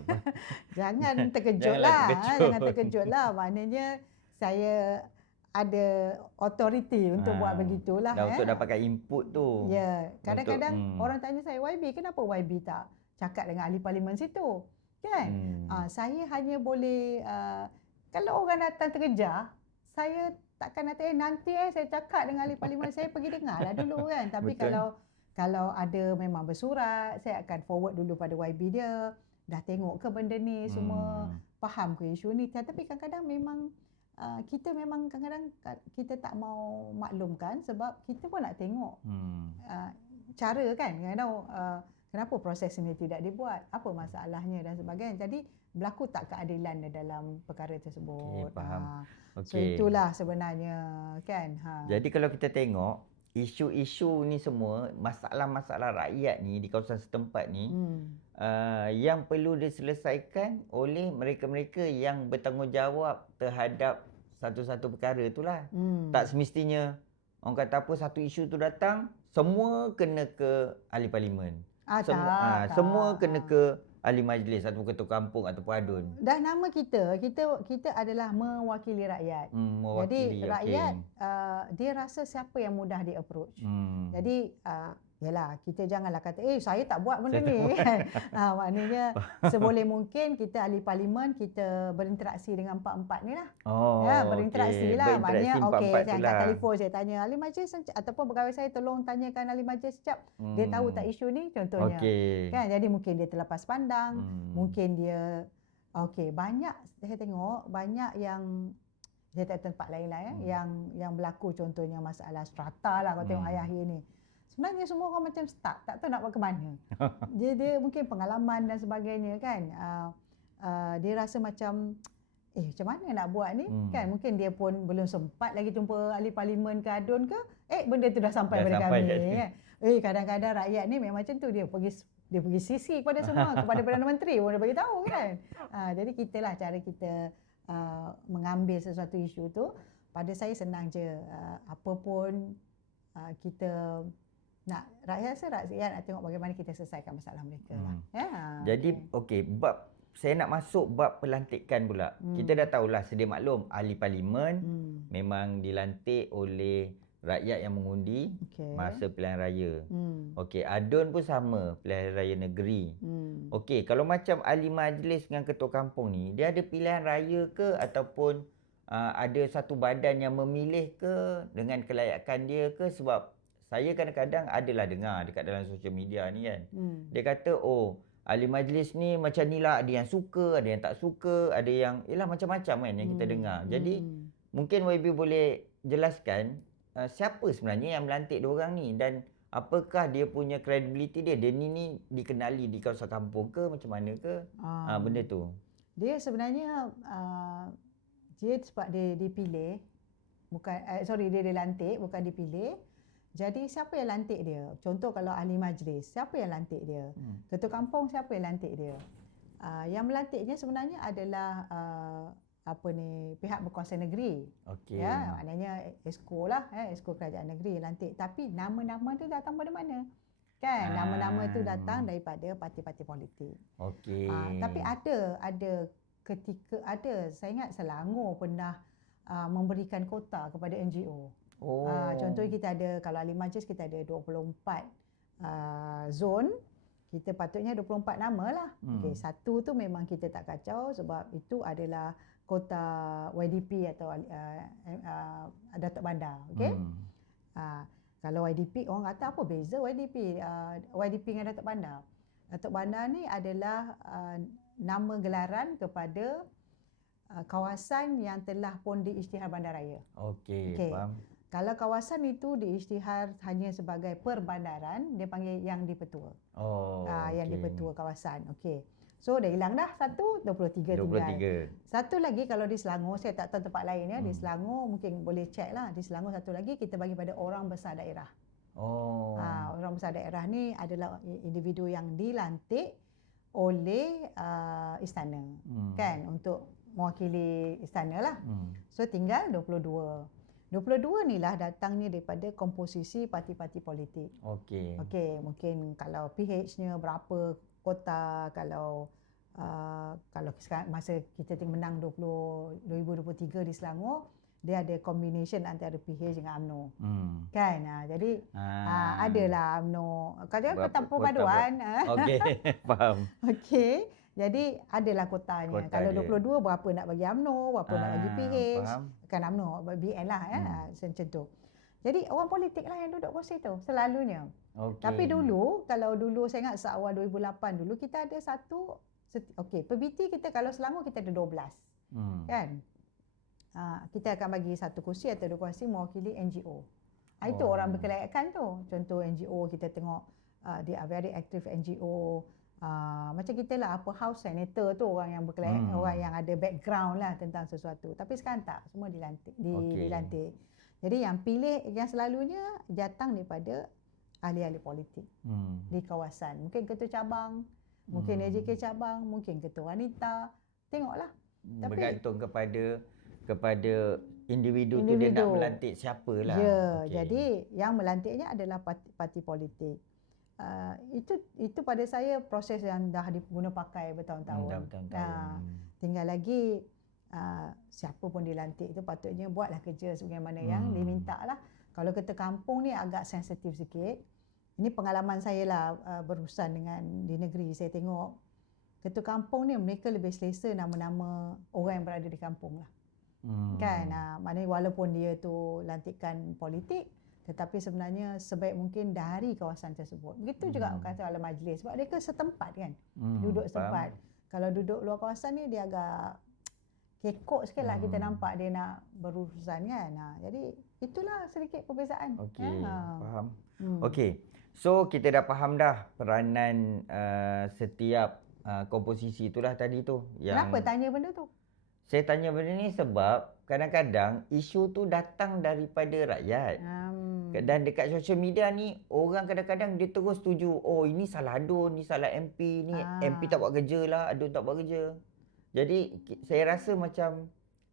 jangan terkejutlah. Jangan terkejutlah. Maknanya saya ada authority untuk buat begitulah. Untuk dapatkan input tu. Ya, kadang-kadang orang tanya saya, YB, kenapa YB tak cakap dengan ahli parlimen situ? Kan? Saya hanya boleh, kalau orang datang terkejar, saya takkan nanti saya cakap dengan ahli parlimen, saya pergi dengar lah dulu kan. Tapi kalau ada memang bersurat, saya akan forward dulu pada YB dia, dah tengok ke benda ni, semua faham ke isu ni. Tapi kadang-kadang memang kita memang kadang-kadang kita tak mau maklumkan sebab kita pun nak tengok cara kan. Kadang-kadang kenapa proses ini tidak dibuat, apa masalahnya dan sebagainya. Jadi berlaku tak keadilan dalam perkara tersebut. Faham. So itulah sebenarnya kan. Jadi kalau kita tengok isu-isu ni semua, masalah-masalah rakyat ni di kawasan setempat ni, yang perlu diselesaikan oleh mereka-mereka yang bertanggungjawab terhadap satu-satu perkara itulah. Tak semestinya orang kata apa, satu isu tu datang, semua kena ke ahli parlimen. Semua kena ke ahli majlis atau ketua kampung atau adun. Dah nama kita adalah mewakili rakyat. Jadi rakyat dia rasa siapa yang mudah di approach. Jadi yalah, kita janganlah kata saya tak buat benda ni kan. Maknanya seboleh mungkin kita ahli parlimen, kita berinteraksi dengan empat-empat ni lah. Berinteraksi lah. Maknanya saya angkat telefon, saya tanya ahli majlis ataupun pegawai saya, tolong tanyakan ahli majlis sekejap. Dia tahu tak isu ni contohnya. Kan, jadi mungkin dia terlepas pandang, mungkin dia banyak saya tengok banyak yang saya tak tempat lain lah yang berlaku, contohnya masalah strata lah kalau tengok akhir ni. Sebenarnya semua orang macam stuck, tak tahu nak buat ke mana. Dia mungkin pengalaman dan sebagainya kan. Dia rasa macam macam mana nak buat ni kan. Mungkin dia pun belum sempat lagi jumpa ahli parlimen ke adun ke, benda tu dah sampai pada kami kan. Kadang-kadang rakyat ni memang macam tu, dia pergi sisi kepada semua, kepada Perdana Menteri pun dia bagi tahu kan. Jadi kitalah cara kita mengambil sesuatu isu tu. pada saya senang je. Apa pun kita nak, rakyat nak tengok bagaimana kita selesaikan masalah mereka lah. Ya. Jadi bab saya nak masuk bab pelantikan pula. Kita dah tahulah, sedia maklum ahli parlimen memang dilantik oleh rakyat yang mengundi masa pilihan raya. ADUN pun sama, pilihan raya negeri. Kalau macam ahli majlis dengan ketua kampung ni, dia ada pilihan raya ke ataupun ada satu badan yang memilih ke dengan kelayakan dia ke? Sebab saya kadang-kadang adalah dengar dekat dalam sosial media ni kan. Dia kata, ahli majlis ni macam ni lah, ada yang suka, ada yang tak suka, ada yang macam-macam kan yang kita dengar. Jadi mungkin YB boleh jelaskan siapa sebenarnya yang melantik dua orang ni dan apakah dia punya credibility dia? Dia ni dikenali di kawasan kampung ke macam mana ke? Benda tu. Dia sebenarnya dia sebab dia dipilih, bukan dia dilantik bukan dipilih. Jadi siapa yang lantik dia? Contoh kalau ahli majlis, siapa yang lantik dia? Ketua kampung, siapa yang lantik dia? Yang melantiknya sebenarnya adalah pihak berkuasa negeri. Ya, maknanya Esko lah, Esko kerajaan negeri lantik. Tapi nama-nama tu datang dari mana? Kan, nama-nama tu datang daripada parti-parti politik. Tapi ada ketika saya ingat Selangor pernah memberikan kota kepada NGO. Contohnya kita ada, kalau ahli majlis kita ada 24 zon, kita patutnya 24 nama lah. Satu tu memang kita tak kacau sebab itu adalah kota YDP atau Datuk Bandar. Kalau YDP, orang kata apa beza YDP dengan Datuk Bandar? Datuk Bandar ni adalah nama gelaran kepada kawasan yang telah pun diisytihar bandaraya. Faham. Kalau kawasan itu diisytihar hanya sebagai perbandaran, dia panggil yang dipetua. Yang dipetua kawasan. So dah hilang dah satu, 23 tinggal. Satu lagi kalau di Selangor, saya tak tahu tempat lain ya. Di Selangor mungkin boleh check lah. Di Selangor satu lagi kita bagi pada orang besar daerah. Orang besar daerah ni adalah individu yang dilantik oleh istana. Kan, untuk mewakili istana lah. So tinggal 22. 22 ni lah datangnya daripada komposisi parti-parti politik. Mungkin kalau PH-nya berapa kota, kalau masa kita menang 2023 di Selangor, dia ada combination antara PH dengan UMNO. Kan? Jadi adalah UMNO. Kalau kota perpaduan. Faham. Jadi adalah kotanya. Kalau 22 berapa nak bagi UMNO, berapa nak bagi PH. Bukan UMNO, BN lah macam tu. Jadi orang politik lah yang duduk kursi tu selalunya. Tapi dulu, kalau dulu saya ingat seawal 2008 dulu kita ada satu PBT kita, kalau Selangor kita ada 12. Kan? Kita akan bagi satu kursi atau dua kursi mewakili NGO. Itu orang berkelayakan tu. Contoh NGO kita tengok dia very active NGO. Macam kita lah, apa House Senator tu orang yang berkelayakan, orang yang ada background lah tentang sesuatu. Tapi sekarang tak, semua dilantik. Jadi yang pilih, yang selalunya datang daripada ahli-ahli politik di kawasan. Mungkin ketua cabang, mungkin AJK cabang, mungkin ketua wanita. Tengoklah. Bergantung kepada individu tu dia nak melantik siapa lah. Jadi yang melantiknya adalah parti politik. Itu pada saya proses yang dah diguna pakai bertahun-tahun. Tinggal lagi siapa pun dilantik itu patutnya buatlah kerja sebagaimana yang diminta lah. Kalau ketua kampung ni agak sensitif sikit. Ini pengalaman saya lah berurusan dengan di negeri. Saya tengok ketua kampung ni mereka lebih selesa nama-nama orang yang berada di kampung lah. Kan? Maknanya walaupun dia tu lantikan politik, tetapi sebenarnya sebaik mungkin dari kawasan tersebut. Begitu juga kata ahli majlis. Sebab mereka setempat kan. Duduk setempat. Kalau duduk luar kawasan ni dia agak kekok sikit lah kita nampak dia nak berurusan kan. Jadi itulah sedikit perbezaan. Faham. So kita dah faham dah peranan setiap komposisi itulah tadi tu. Kenapa tanya benda tu? Saya tanya benda ni sebab kadang-kadang isu tu datang daripada rakyat. Dan dekat sosial media ni, orang kadang-kadang dia terus setuju, ini salah ADUN, ni salah MP, ni MP tak buat kerja lah, ADUN tak buat kerja. Jadi saya rasa macam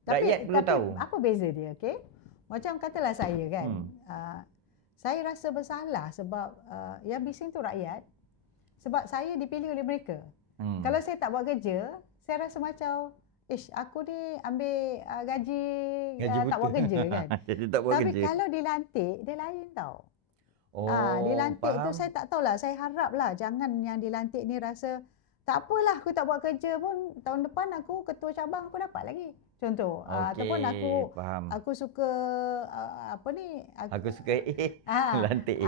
Rakyat perlu tahu. Apa beza dia, okey? Macam katalah saya kan, saya rasa bersalah sebab yang bising tu rakyat, sebab saya dipilih oleh mereka. Kalau saya tak buat kerja, saya rasa macam aku ni ambil gaji tak buat kerja kan. Jadi tak buat Tapi kerja. kalau dilantik, dia lain tau. Oh, dilantik faham. tu saya tak tahulah, saya haraplah jangan yang dilantik ni rasa tak apalah aku tak buat kerja pun tahun depan aku ketua cabang aku dapat lagi. Contoh. Ataupun aku suka aku suka lantik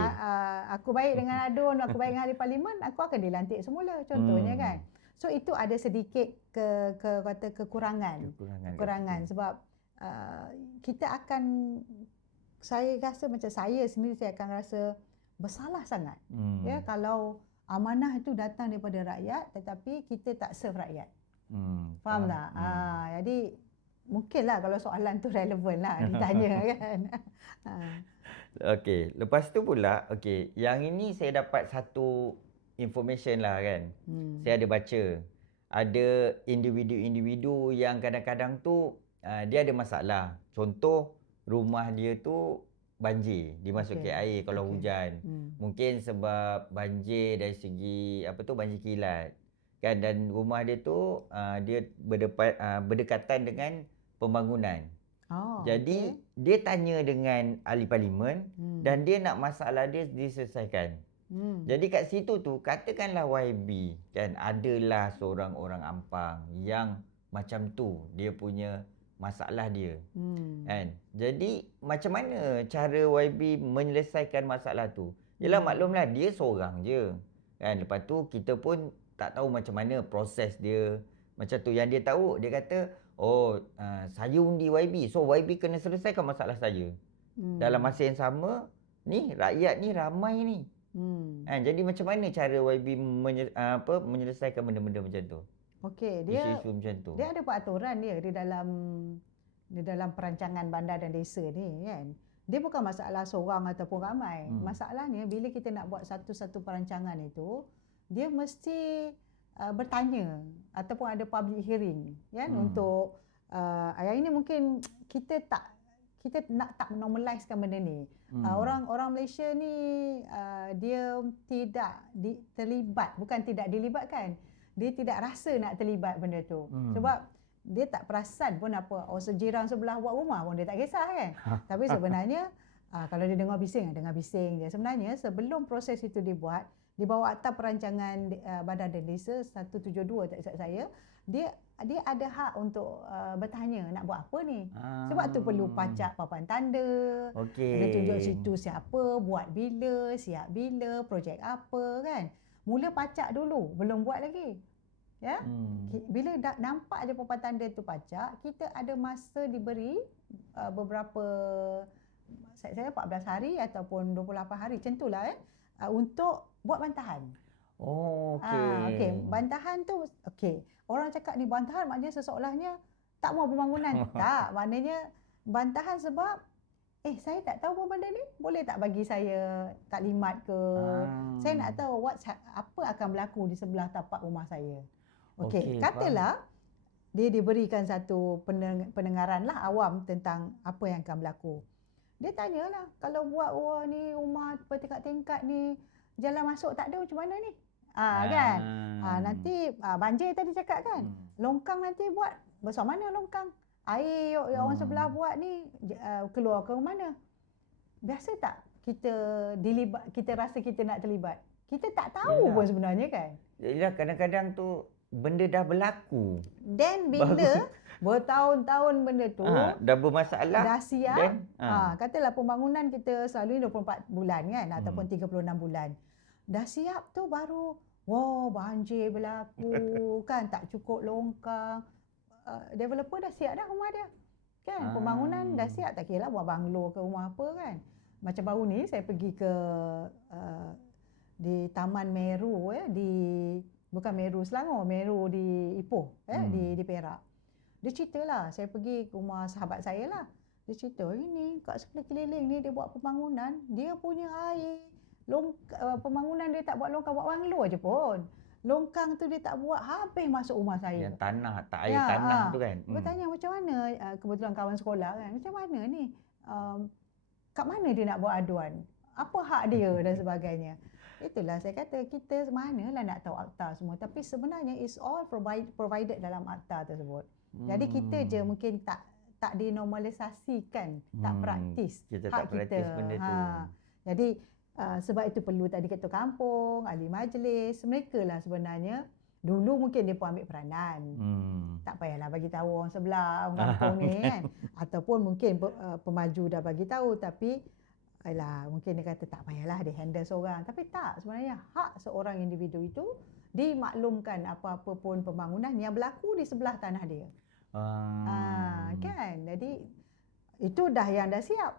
aku baik dengan Adun, aku baik dengan ahli parlimen, aku akan dilantik semula contohnya kan. So itu ada sedikit kekurangan sebab kita akan, saya rasa macam saya sendiri saya akan rasa bersalah sangat ya kalau amanah itu datang daripada rakyat tetapi kita tak serve rakyat. Faham tak? Jadi mungkinlah kalau soalan tu relevan lah ditanya kan. Okey, lepas tu pula yang ini saya dapat satu information lah kan. Saya ada baca ada individu-individu yang kadang-kadang tu dia ada masalah. Contoh rumah dia tu banjir, dimasuki air kalau hujan. Mungkin sebab banjir dari segi banjir kilat. Kan, dan rumah dia tu dia berdekatan dengan pembangunan. Jadi dia tanya dengan ahli parlimen dan dia nak masalah dia diselesaikan. Jadi kat situ tu katakanlah YB kan adalah seorang orang Ampang yang macam tu dia punya masalah dia. Kan? Jadi macam mana cara YB menyelesaikan masalah tu? Yalah maklumlah dia seorang je. Kan? Lepas tu kita pun tak tahu macam mana proses dia. Macam tu yang dia tahu dia kata, saya undi YB. So YB kena selesaikan masalah saya. Dalam masa yang sama ni rakyat ni ramai ni. Jadi macam mana cara YB menyelesaikan benda-benda macam tu? Okey, isu-isu macam tu. Dia ada peraturan dia di dalam perancangan bandar dan desa ni kan. Dia bukan masalah seorang ataupun ramai. Masalahnya bila kita nak buat satu-satu perancangan itu, dia mesti bertanya ataupun ada public hearing kan untuk yang ini mungkin kita nak tak normalizekan benda ni. Orang Malaysia ni dia tidak terlibat, bukan tidak dilibatkan. Dia tidak rasa nak terlibat benda tu. Sebab dia tak perasan pun apa sejirang sebelah buat rumah pun dia tak kisah kan. Tapi sebenarnya kalau dia dengar bising je. Sebenarnya sebelum proses itu dibuat, di bawah Akta Perancangan Bandar dan Desa 172 tak silap saya, dia ada hak untuk bertanya nak buat apa ni. Sebab tu perlu pacak papan tanda. Ada tunjuk situ siapa, buat bila, siap bila, projek apa kan. Mula pacak dulu, belum buat lagi. Ya. Bila nampak je papan tanda tu pacak, kita ada masa diberi beberapa, saya 14 hari ataupun 28 hari macam itulah untuk buat bantahan. Bantahan tu orang cakap ni bantahan maknanya seseolahnya tak mau pembangunan. Tak, maknanya bantahan sebab saya tak tahu pun benda ni, boleh tak bagi saya taklimat ke? Saya nak tahu apa akan berlaku di sebelah tapak rumah saya. Katalah dia diberikan satu pendengaran lah awam tentang apa yang akan berlaku. Dia tanyalah, kalau buat rumah bertingkat-tingkat ni, jalan masuk tak ada macam mana ni? Kan? Nanti banjir tadi cakap kan? Longkang nanti buat, besar mana longkang? Air orang sebelah buat ni keluar ke mana? Biasa tak kita rasa kita nak terlibat? Kita tak tahu pun sebenarnya kan? Yalah, kadang-kadang tu benda dah berlaku. Dan bila bertahun-tahun benda tu dah bermasalah, dah siap, katalah pembangunan kita selalu 24 bulan kan ataupun 36 bulan. Dah siap tu baru banjir berlaku kan, tak cukup longkang. Developer dah siap dah rumah dia. Kan, pembangunan dah siap, tak kira lah buat banglo ke rumah apa kan. Macam baru ni saya pergi ke di Taman Meru bukan Meru Selangor, Meru di Ipoh di Perak. Dia ceritalah, saya pergi ke rumah sahabat saya lah. Dia cerita, ini kat sebelah keliling ni dia buat pembangunan, dia punya air pembangunan dia tak buat longkang, buat banglo je pun. longkang tu dia tak buat, habis masuk rumah saya. Yang tanah, tak air tanah tu kan. Bertanya macam mana, kebetulan kawan sekolah kan, macam mana ni, kat mana dia nak buat aduan, apa hak dia dan sebagainya. Itulah saya kata, kita manalah nak tahu akta semua, tapi sebenarnya it's all provided dalam akta tersebut. Jadi kita je mungkin tak dinormalisasikan, tak praktis kita hak tak praktis benda tu. Jadi sebab itu perlu tadi ketua kampung, ahli majlis, mereka lah sebenarnya. Dulu mungkin dia pun ambil peranan. Tak payahlah bagi tahu orang sebelah, orang kampung ni kan. Ataupun mungkin pemaju dah bagi tahu, tapi mungkin dia kata tak payahlah dia handle seorang. Tapi tak, sebenarnya hak seorang individu itu dimaklumkan apa-apa pun pembangunan yang berlaku di sebelah tanah dia. Kan? Jadi itu dah siap.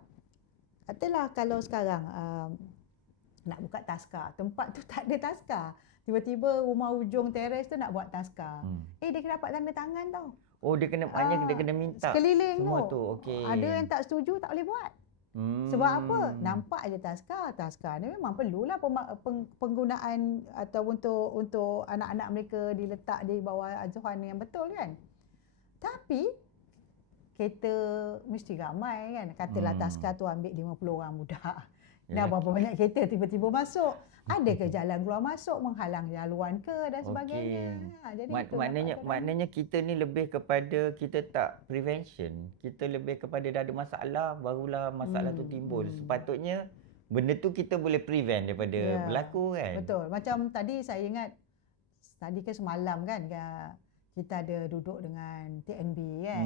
Katalah kalau sekarang nak buka taska, tempat tu tak ada taska. Tiba-tiba rumah ujung teres tu nak buat taska. Dia kena dapat tanda tangan tau. Oh, dia kena dia kena minta sekeliling semua tu. Okey. Ada yang tak setuju, tak boleh buat. Sebab apa? Nampak je taska. Taska ni memang perlulah penggunaan atau untuk anak-anak mereka diletak di bawah azuhan yang betul kan. Tapi kereta mesti ramai kan. Katalah taska tu ambil 50 orang budak. Dah berapa banyak kereta tiba-tiba masuk. Ada ke jalan keluar masuk menghalang jaluan ke dan sebagainya. Jadi maknanya kita ni lebih kepada kita tak prevention. Kita lebih kepada dah ada masalah barulah masalah tu timbul. Sepatutnya benda tu kita boleh prevent daripada berlaku kan. Betul. Macam tadi saya ingat semalam kan kita ada duduk dengan TNB kan.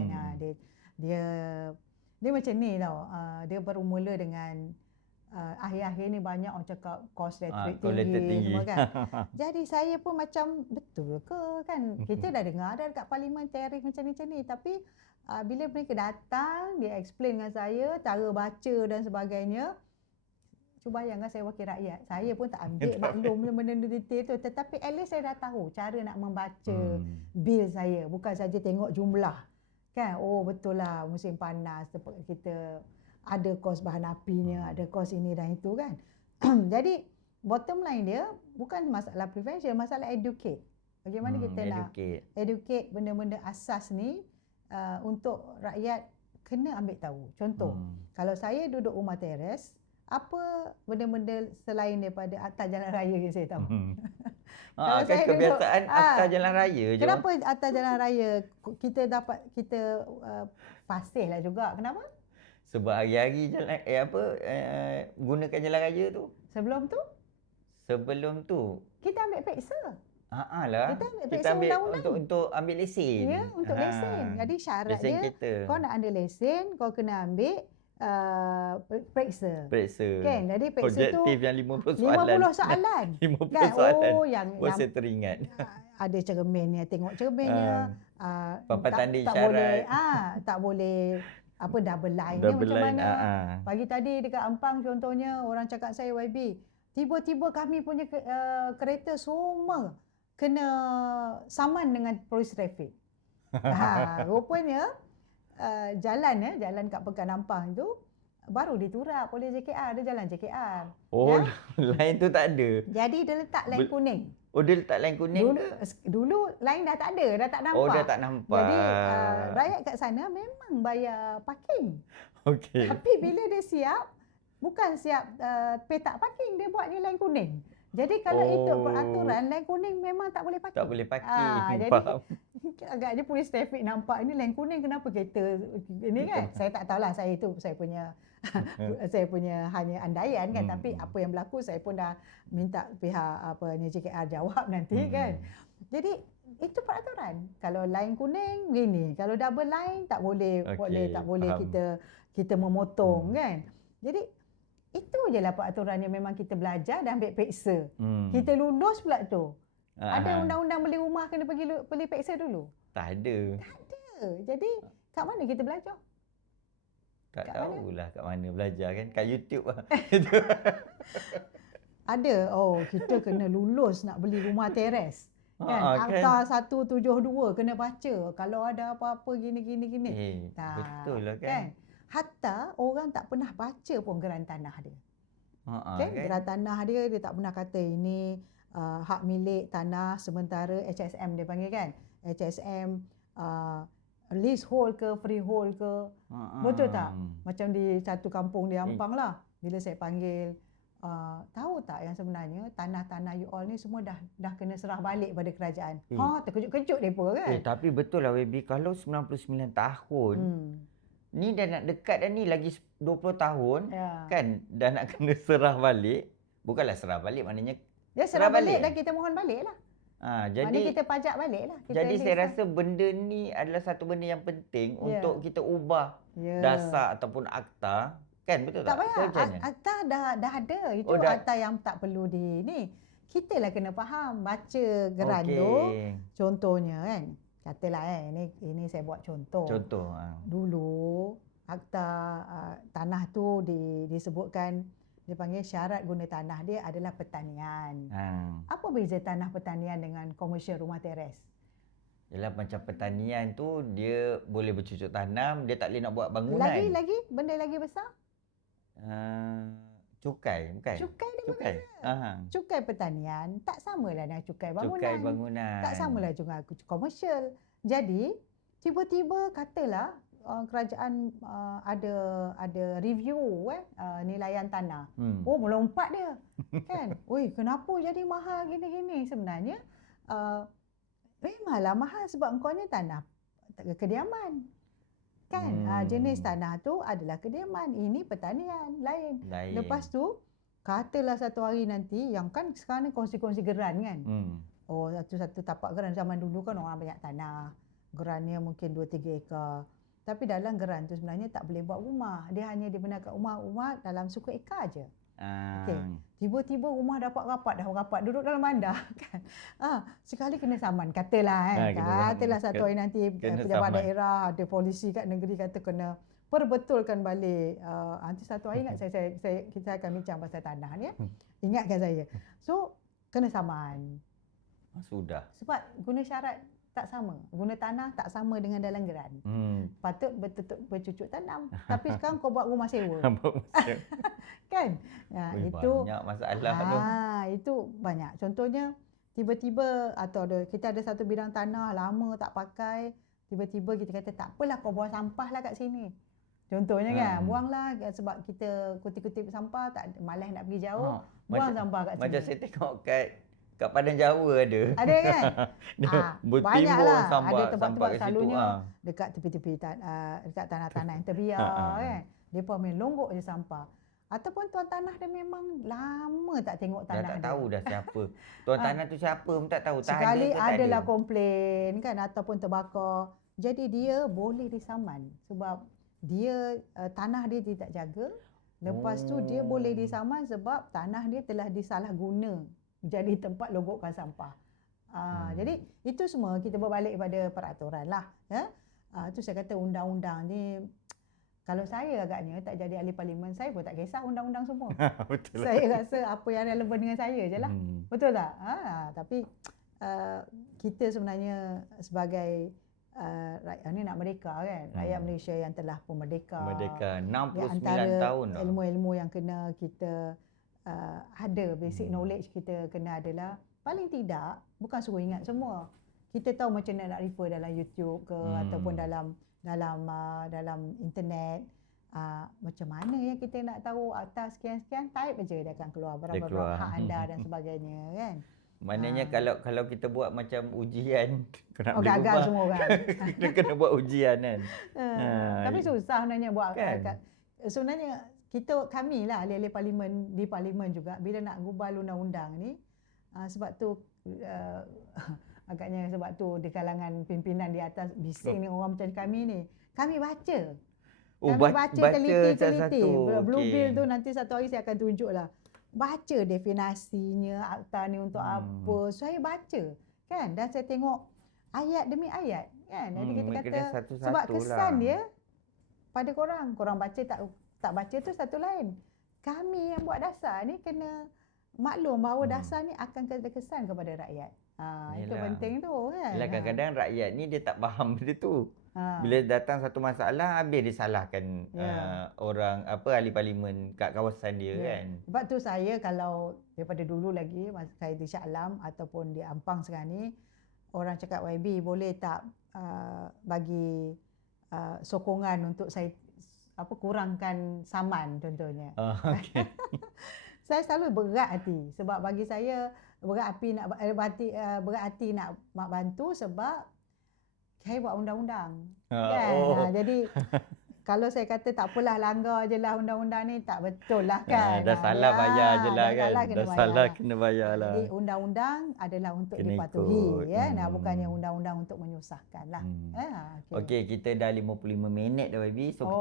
Dia macam ni tau. Dia bermula dengan akhir-akhir ni banyak orang cakap kos elektrik tinggi semua kan. Jadi saya pun macam betul ke kan. Kita dah dengar dah dekat parlimen tarif macam ni. Tapi bila mereka datang, dia explain dengan saya, cara baca dan sebagainya. Cuba bayangkan saya wakil rakyat. Saya pun tak ambil maklum benda-benda detail tu. Tetapi at least saya dah tahu cara nak membaca bil saya. Bukan saja tengok jumlah. Kan? Oh betul lah musim panas kita ada kos bahan apinya, ada kos ini dan itu kan. Jadi bottom line dia bukan masalah prevention, masalah educate. Bagaimana kita nak educate benda-benda asas ni untuk rakyat kena ambil tahu. Contoh, kalau saya duduk rumah teres, apa benda-benda selain daripada akta jalan raya yang saya tahu? Kan kebiasaan akta jalan raya je. Kenapa akta jalan raya kita fasih lah juga? Kenapa? Sebab hari-hari gunakan jalan raya tu. Sebelum tu kita ambil peksa. Lah. Kita ambil untuk ambil lesen. Ya, untuk lesen. Jadi syarat lesen dia kita. Kau nak ambil lesen, kau kena ambil periksa. Kan? Jadi periksa tu objektif yang 50 soalan. 50 soalan. 50 kan? soalan. Yang saya teringat. Ada cerminnya, tengok cerminnya. Papan tanda tak isyarat. Boleh, tak boleh double line ni macam mana. Pagi tadi dekat Ampang contohnya orang cakap saya YB, tiba-tiba kami punya kereta semua kena saman dengan polis trafik. Rupanya jalan kat Pekan Ampang tu baru diturap oleh JKR, dia jalan JKR. Oh, line tu tak ada. Jadi dia letak line kuning. Oh, dia letak line kuning. Dulu line dah tak ada, dah tak nampak. Oh, dah tak nampak. Jadi rakyat kat sana memang bayar parking. Okey. Tapi bila dia siap, bukan siap petak parking, dia buatnya line kuning. Jadi kalau itu peraturan, line kuning memang tak boleh parking. Tak boleh parking. Jadi agaknya polis trafik nampak ni line kuning, kenapa kereta ini kan? Saya tak tahulah, saya punya hanya andaian kan, tapi apa yang berlaku saya pun dah minta pihak JKR jawab nanti kan. Jadi itu peraturan. Kalau line kuning gini, kalau double line tak boleh, tak boleh kita memotong kan. Jadi itu je lah peraturan yang memang kita belajar dan ambil peksa. Kita lulus pula tu. Ada undang-undang beli rumah kena beli peksa dulu? Tak ada. Jadi kat mana kita belajar? Tak tahulah kat mana belajar kan. Kat YouTube lah. Ada. Oh, kita kena lulus nak beli rumah teres. Kan? Akta 172 kena baca. Kalau ada apa-apa gini. Betul lah kan. Hatta orang tak pernah baca pun geran tanah dia. Kan? Geran tanah dia tak pernah kata ini hak milik tanah sementara HSM dia panggil kan. HSM leasehold ke freehold ke. Betul tak? Macam di satu kampung di Ampang lah. Bila saya panggil, tahu tak yang sebenarnya tanah-tanah you all ni semua dah kena serah balik pada kerajaan. Terkejut-kejut depa kan. Tapi betul lah Webi, kalau 99 tahun, ni dah nak dekat dah ni, lagi 20 tahun kan dah nak kena serah balik. Bukanlah serah balik, maknanya dia serah balik dan kita mohon balik lah. Jadi maknanya kita pajak balik lah. Jadi saya rasa benda ni adalah satu benda yang penting untuk kita ubah dasar ataupun akta. Kan, betul tak? Tak payah. Akta dah ada. Itu akta yang tak perlu di ni. Kita lah kena faham. Baca geran tu. Contohnya kan. Katalah ini saya buat contoh. Dulu akta tanah tu disebutkan, dia panggil syarat guna tanah dia adalah pertanian. Apa beza tanah pertanian dengan komersial rumah teres? Yalah, macam pertanian tu dia boleh bercucuk tanam, dia tak boleh nak buat bangunan. Lagi benda lagi besar? Cukai, bukan? Cukai dia berbeza. Cukai pertanian tak samalah dengan cukai bangunan. Cukai bangunan. Tak samalah juga komersial. Jadi tiba-tiba katalah kerajaan ada review nilaian tanah. Melompat dia. Kan? Oi, kenapa jadi mahal gini-gini? Sebenarnya memanglah mahal sebab engkaunya tanah kediaman. Kan? Jenis tanah tu adalah kediaman. Ini pertanian lain. Lepas tu katalah satu hari nanti, yang kan sekarang ni kongsi-kongsi geran kan. Satu tapak geran. Zaman dulu kan orang banyak tanah. Gerannya mungkin 2-3 ekar. Tapi dalam geran tu sebenarnya tak boleh buat rumah. Dia hanya dibenarkan rumah dalam suku ekar je. Tiba-tiba rumah dapat rapat, duduk dalam bandar kan. Sekali kena saman, katalah katalah satu hari nanti pejabat daerah, ada polisi kat negeri kata kena perbetulkan balik. Nanti satu hari ingat kita akan bincang pasal tanah ni. Ingatkan saya. So kena saman. Sudah. Sebab guna syarat tak sama. Guna tanah tak sama dengan dalam geran. Patut bercucuk tanam. Tapi sekarang kau buat rumah sewa. Kan? Itu banyak masalah tu. Itu banyak. Contohnya tiba-tiba kita ada satu bidang tanah lama tak pakai, tiba-tiba kita kata tak apalah kau buang sampah lah kat sini. Contohnya kan, buanglah sebab kita kutip-kutip sampah, malas nak pergi jauh, buang sampah kat sini. Macam saya tengok kat Padang Jawa ada. Ada kan? Banyaklah. Ada tempat-tempat selalunya dekat tepi-tepi dekat tanah-tanah yang terbiar kan. Depa main longgok je sampah. Ataupun tuan tanah dia memang lama tak tengok tanah dia. Dah tak tahu dah siapa. Tuan tanah tu siapa pun tak tahu. Sekali adalah komplain kan ataupun terbakar. Jadi dia boleh disaman sebab dia tanah dia tidak jaga. Lepas tu dia boleh disaman sebab tanah dia telah disalahguna jadi tempat logokkan sampah. Jadi itu semua kita berbalik pada peraturan lah. Itu saya kata undang-undang ni, kalau saya agaknya tak jadi ahli parlimen, saya pun tak kisah undang-undang semua. Betul. Saya rasa apa yang relevan dengan saya je lah. Betul tak? Tapi kita sebenarnya sebagai rakyat ni nak merdeka kan. Rakyat Malaysia yang telah pun merdeka. 69 tahun dah. Ilmu-ilmu yang kena kita ada basic knowledge kita kena adalah paling tidak bukan suruh ingat semua. Kita tahu macam mana nak refer dalam YouTube ke ataupun dalam internet. Macam mana yang kita nak tahu atas sekian-sekian, type aja dia akan keluar berapa hak anda dan sebagainya kan. Maknanya kalau kita buat macam ujian nak beli gagal rumah, semua kan. kita kena buat ujian kan. Tapi susah sebenarnya buat kan? Sebenarnya kami lah ahli-ahli parlimen di parlimen juga bila nak gubal undang-undang ni, sebab tu agaknya sebab tu di kalangan pimpinan di atas bising ni orang macam kami ni, kami baca. Kami baca teliti. Blue bill tu nanti satu hari saya akan tunjuklah. Baca definisinya akta ni untuk apa. Saya baca kan, dan saya tengok ayat demi ayat kan. Jadi kita kata sebab kesan dia pada korang baca tak baca tu satu lain. Kami yang buat dasar ni kena maklum bahawa dasar ni akan kesan kepada rakyat. Itu penting tu kan. Kadang-kadang rakyat ni dia tak faham benda tu. Bila datang satu masalah, habis disalahkan orang ahli parlimen kat kawasan dia kan. Sebab tu saya kalau daripada dulu lagi masa saya di Shah Alam ataupun di Ampang sekarang ni, orang cakap YB boleh tak bagi sokongan untuk saya kurangkan saman contohnya. Okay. Saya selalu berat hati sebab bagi saya berat hati nak bantu sebab saya buat undang-undang. Kan? Jadi kalau saya kata tak apalah langgar je lah undang-undang ni, tak betul lah kan. Dah salah bayar je lah kan. Dah salah kena bayar lah. Jadi undang-undang adalah untuk kena dipatuhi. Bukannya undang-undang untuk menyusahkan lah. Okey, kita dah 55 minit dah baby. So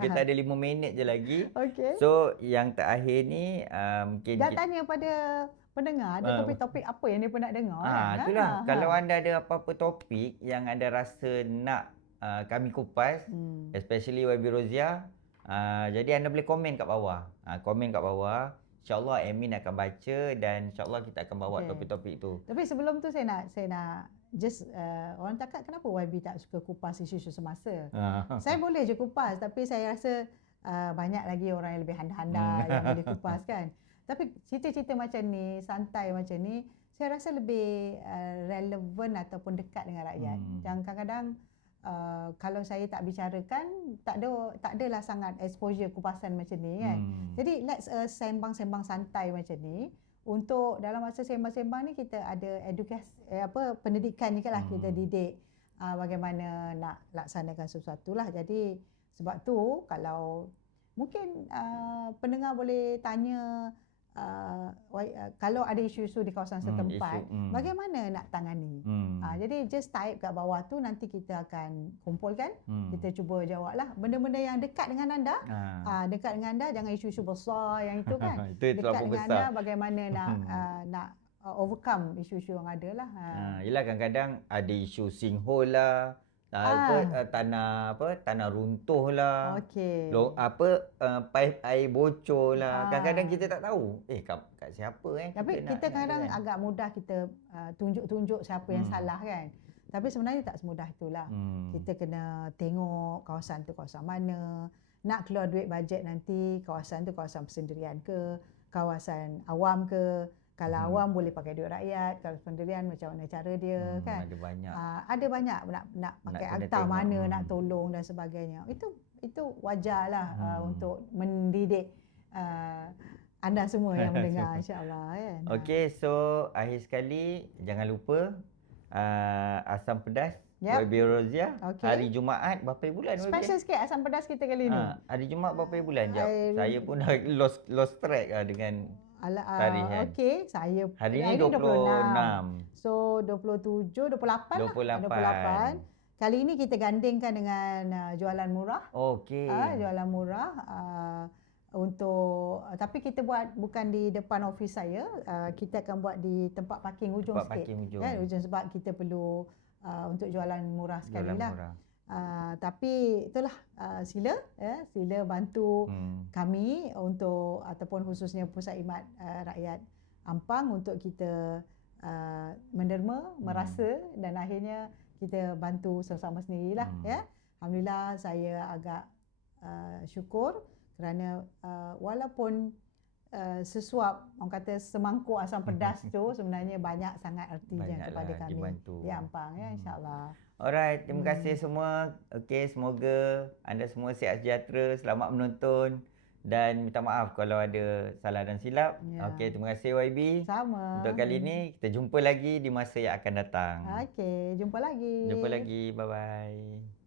kita ada 5 minit je lagi. So yang terakhir ni mungkin dah tanya pada pendengar ada topik-topik apa yang dia pun nak dengar. Itulah. Kalau anda ada apa-apa topik yang anda rasa nak kami kupas, especially YB Rozia, jadi anda boleh komen kat bawah. Komen kat bawah. InsyaAllah admin akan baca dan insyaAllah kita akan bawa topik-topik tu. Tapi sebelum tu saya nak just orang cakap kenapa YB tak suka kupas isu-isu semasa. Saya boleh je kupas tapi saya rasa banyak lagi orang yang lebih handal-handal yang boleh kupas kan. Tapi cerita-cerita macam ni, santai macam ni, saya rasa lebih relevan ataupun dekat dengan rakyat. Yang kadang-kadang kalau saya tak bicarakan, tak adalah sangat exposure kupasan macam ni kan. Jadi let's sembang-sembang santai macam ni. Untuk dalam masa sembang-sembang ni kita ada edukasi pendidikan juga lah, kita didik bagaimana nak laksanakan sesuatu lah. Jadi sebab tu kalau mungkin pendengar boleh tanya kalau ada isu-isu di kawasan setempat, bagaimana nak tangani. Jadi just type kat bawah tu, nanti kita akan kumpulkan, kita cuba jawablah benda-benda yang dekat dengan anda. Dekat dengan anda, jangan isu-isu besar yang itu kan. Dekat dengan anda, bagaimana nak overcome isu-isu yang ada lah. Yelah, kadang-kadang ada isu sinkhole lah, tanah runtuh lah, paip air bocor lah. Kadang-kadang kita tak tahu kat siapa tapi kita kadang agak mudah kita tunjuk-tunjuk siapa yang salah kan. Tapi sebenarnya tak semudah itulah. Kita kena tengok kawasan tu kawasan mana, nak keluar duit bajet nanti kawasan tu kawasan persendirian ke, kawasan awam ke. Kalau awam boleh pakai duit rakyat, kalau pendirian macam mana cara dia kan. Ada banyak nak pakai akta mana nak tolong dan sebagainya. Itu wajarlah untuk mendidik anda semua yang mendengar insya-Allah kan. Okey, so akhir sekali jangan lupa asam pedas YB Rozia hari Jumaat berapa bulan? Special sikit asam pedas kita kali ni. Hari Jumaat berapa bulan? Saya pun dah lost track dengan tarikh kan. Okey, saya hari ni 26. So 27, 28. Kali ini kita gandingkan dengan jualan murah. Okey. Jualan murah untuk tapi kita buat bukan di depan office saya, kita akan buat di tempat parking ujung sikit. Kan ujung sebab kita perlu untuk jualan murah sekali lah. Tapi itulah sila bantu kami untuk ataupun khususnya Pusat Khidmat Rakyat Ampang untuk kita menderma, merasa dan akhirnya kita bantu sama-sama sendirilah ya. Alhamdulillah saya agak syukur kerana walaupun sesuap orang kata semangkuk asam pedas tu sebenarnya banyak sangat artinya kepada kami di Ampang ya, insya-Allah. Alright, terima kasih semua. Okey, semoga anda semua sihat sejahtera, selamat menonton dan minta maaf kalau ada salah dan silap. Okey, terima kasih YB. Sama. Untuk kali ini kita jumpa lagi di masa yang akan datang. Okey, jumpa lagi. Bye bye.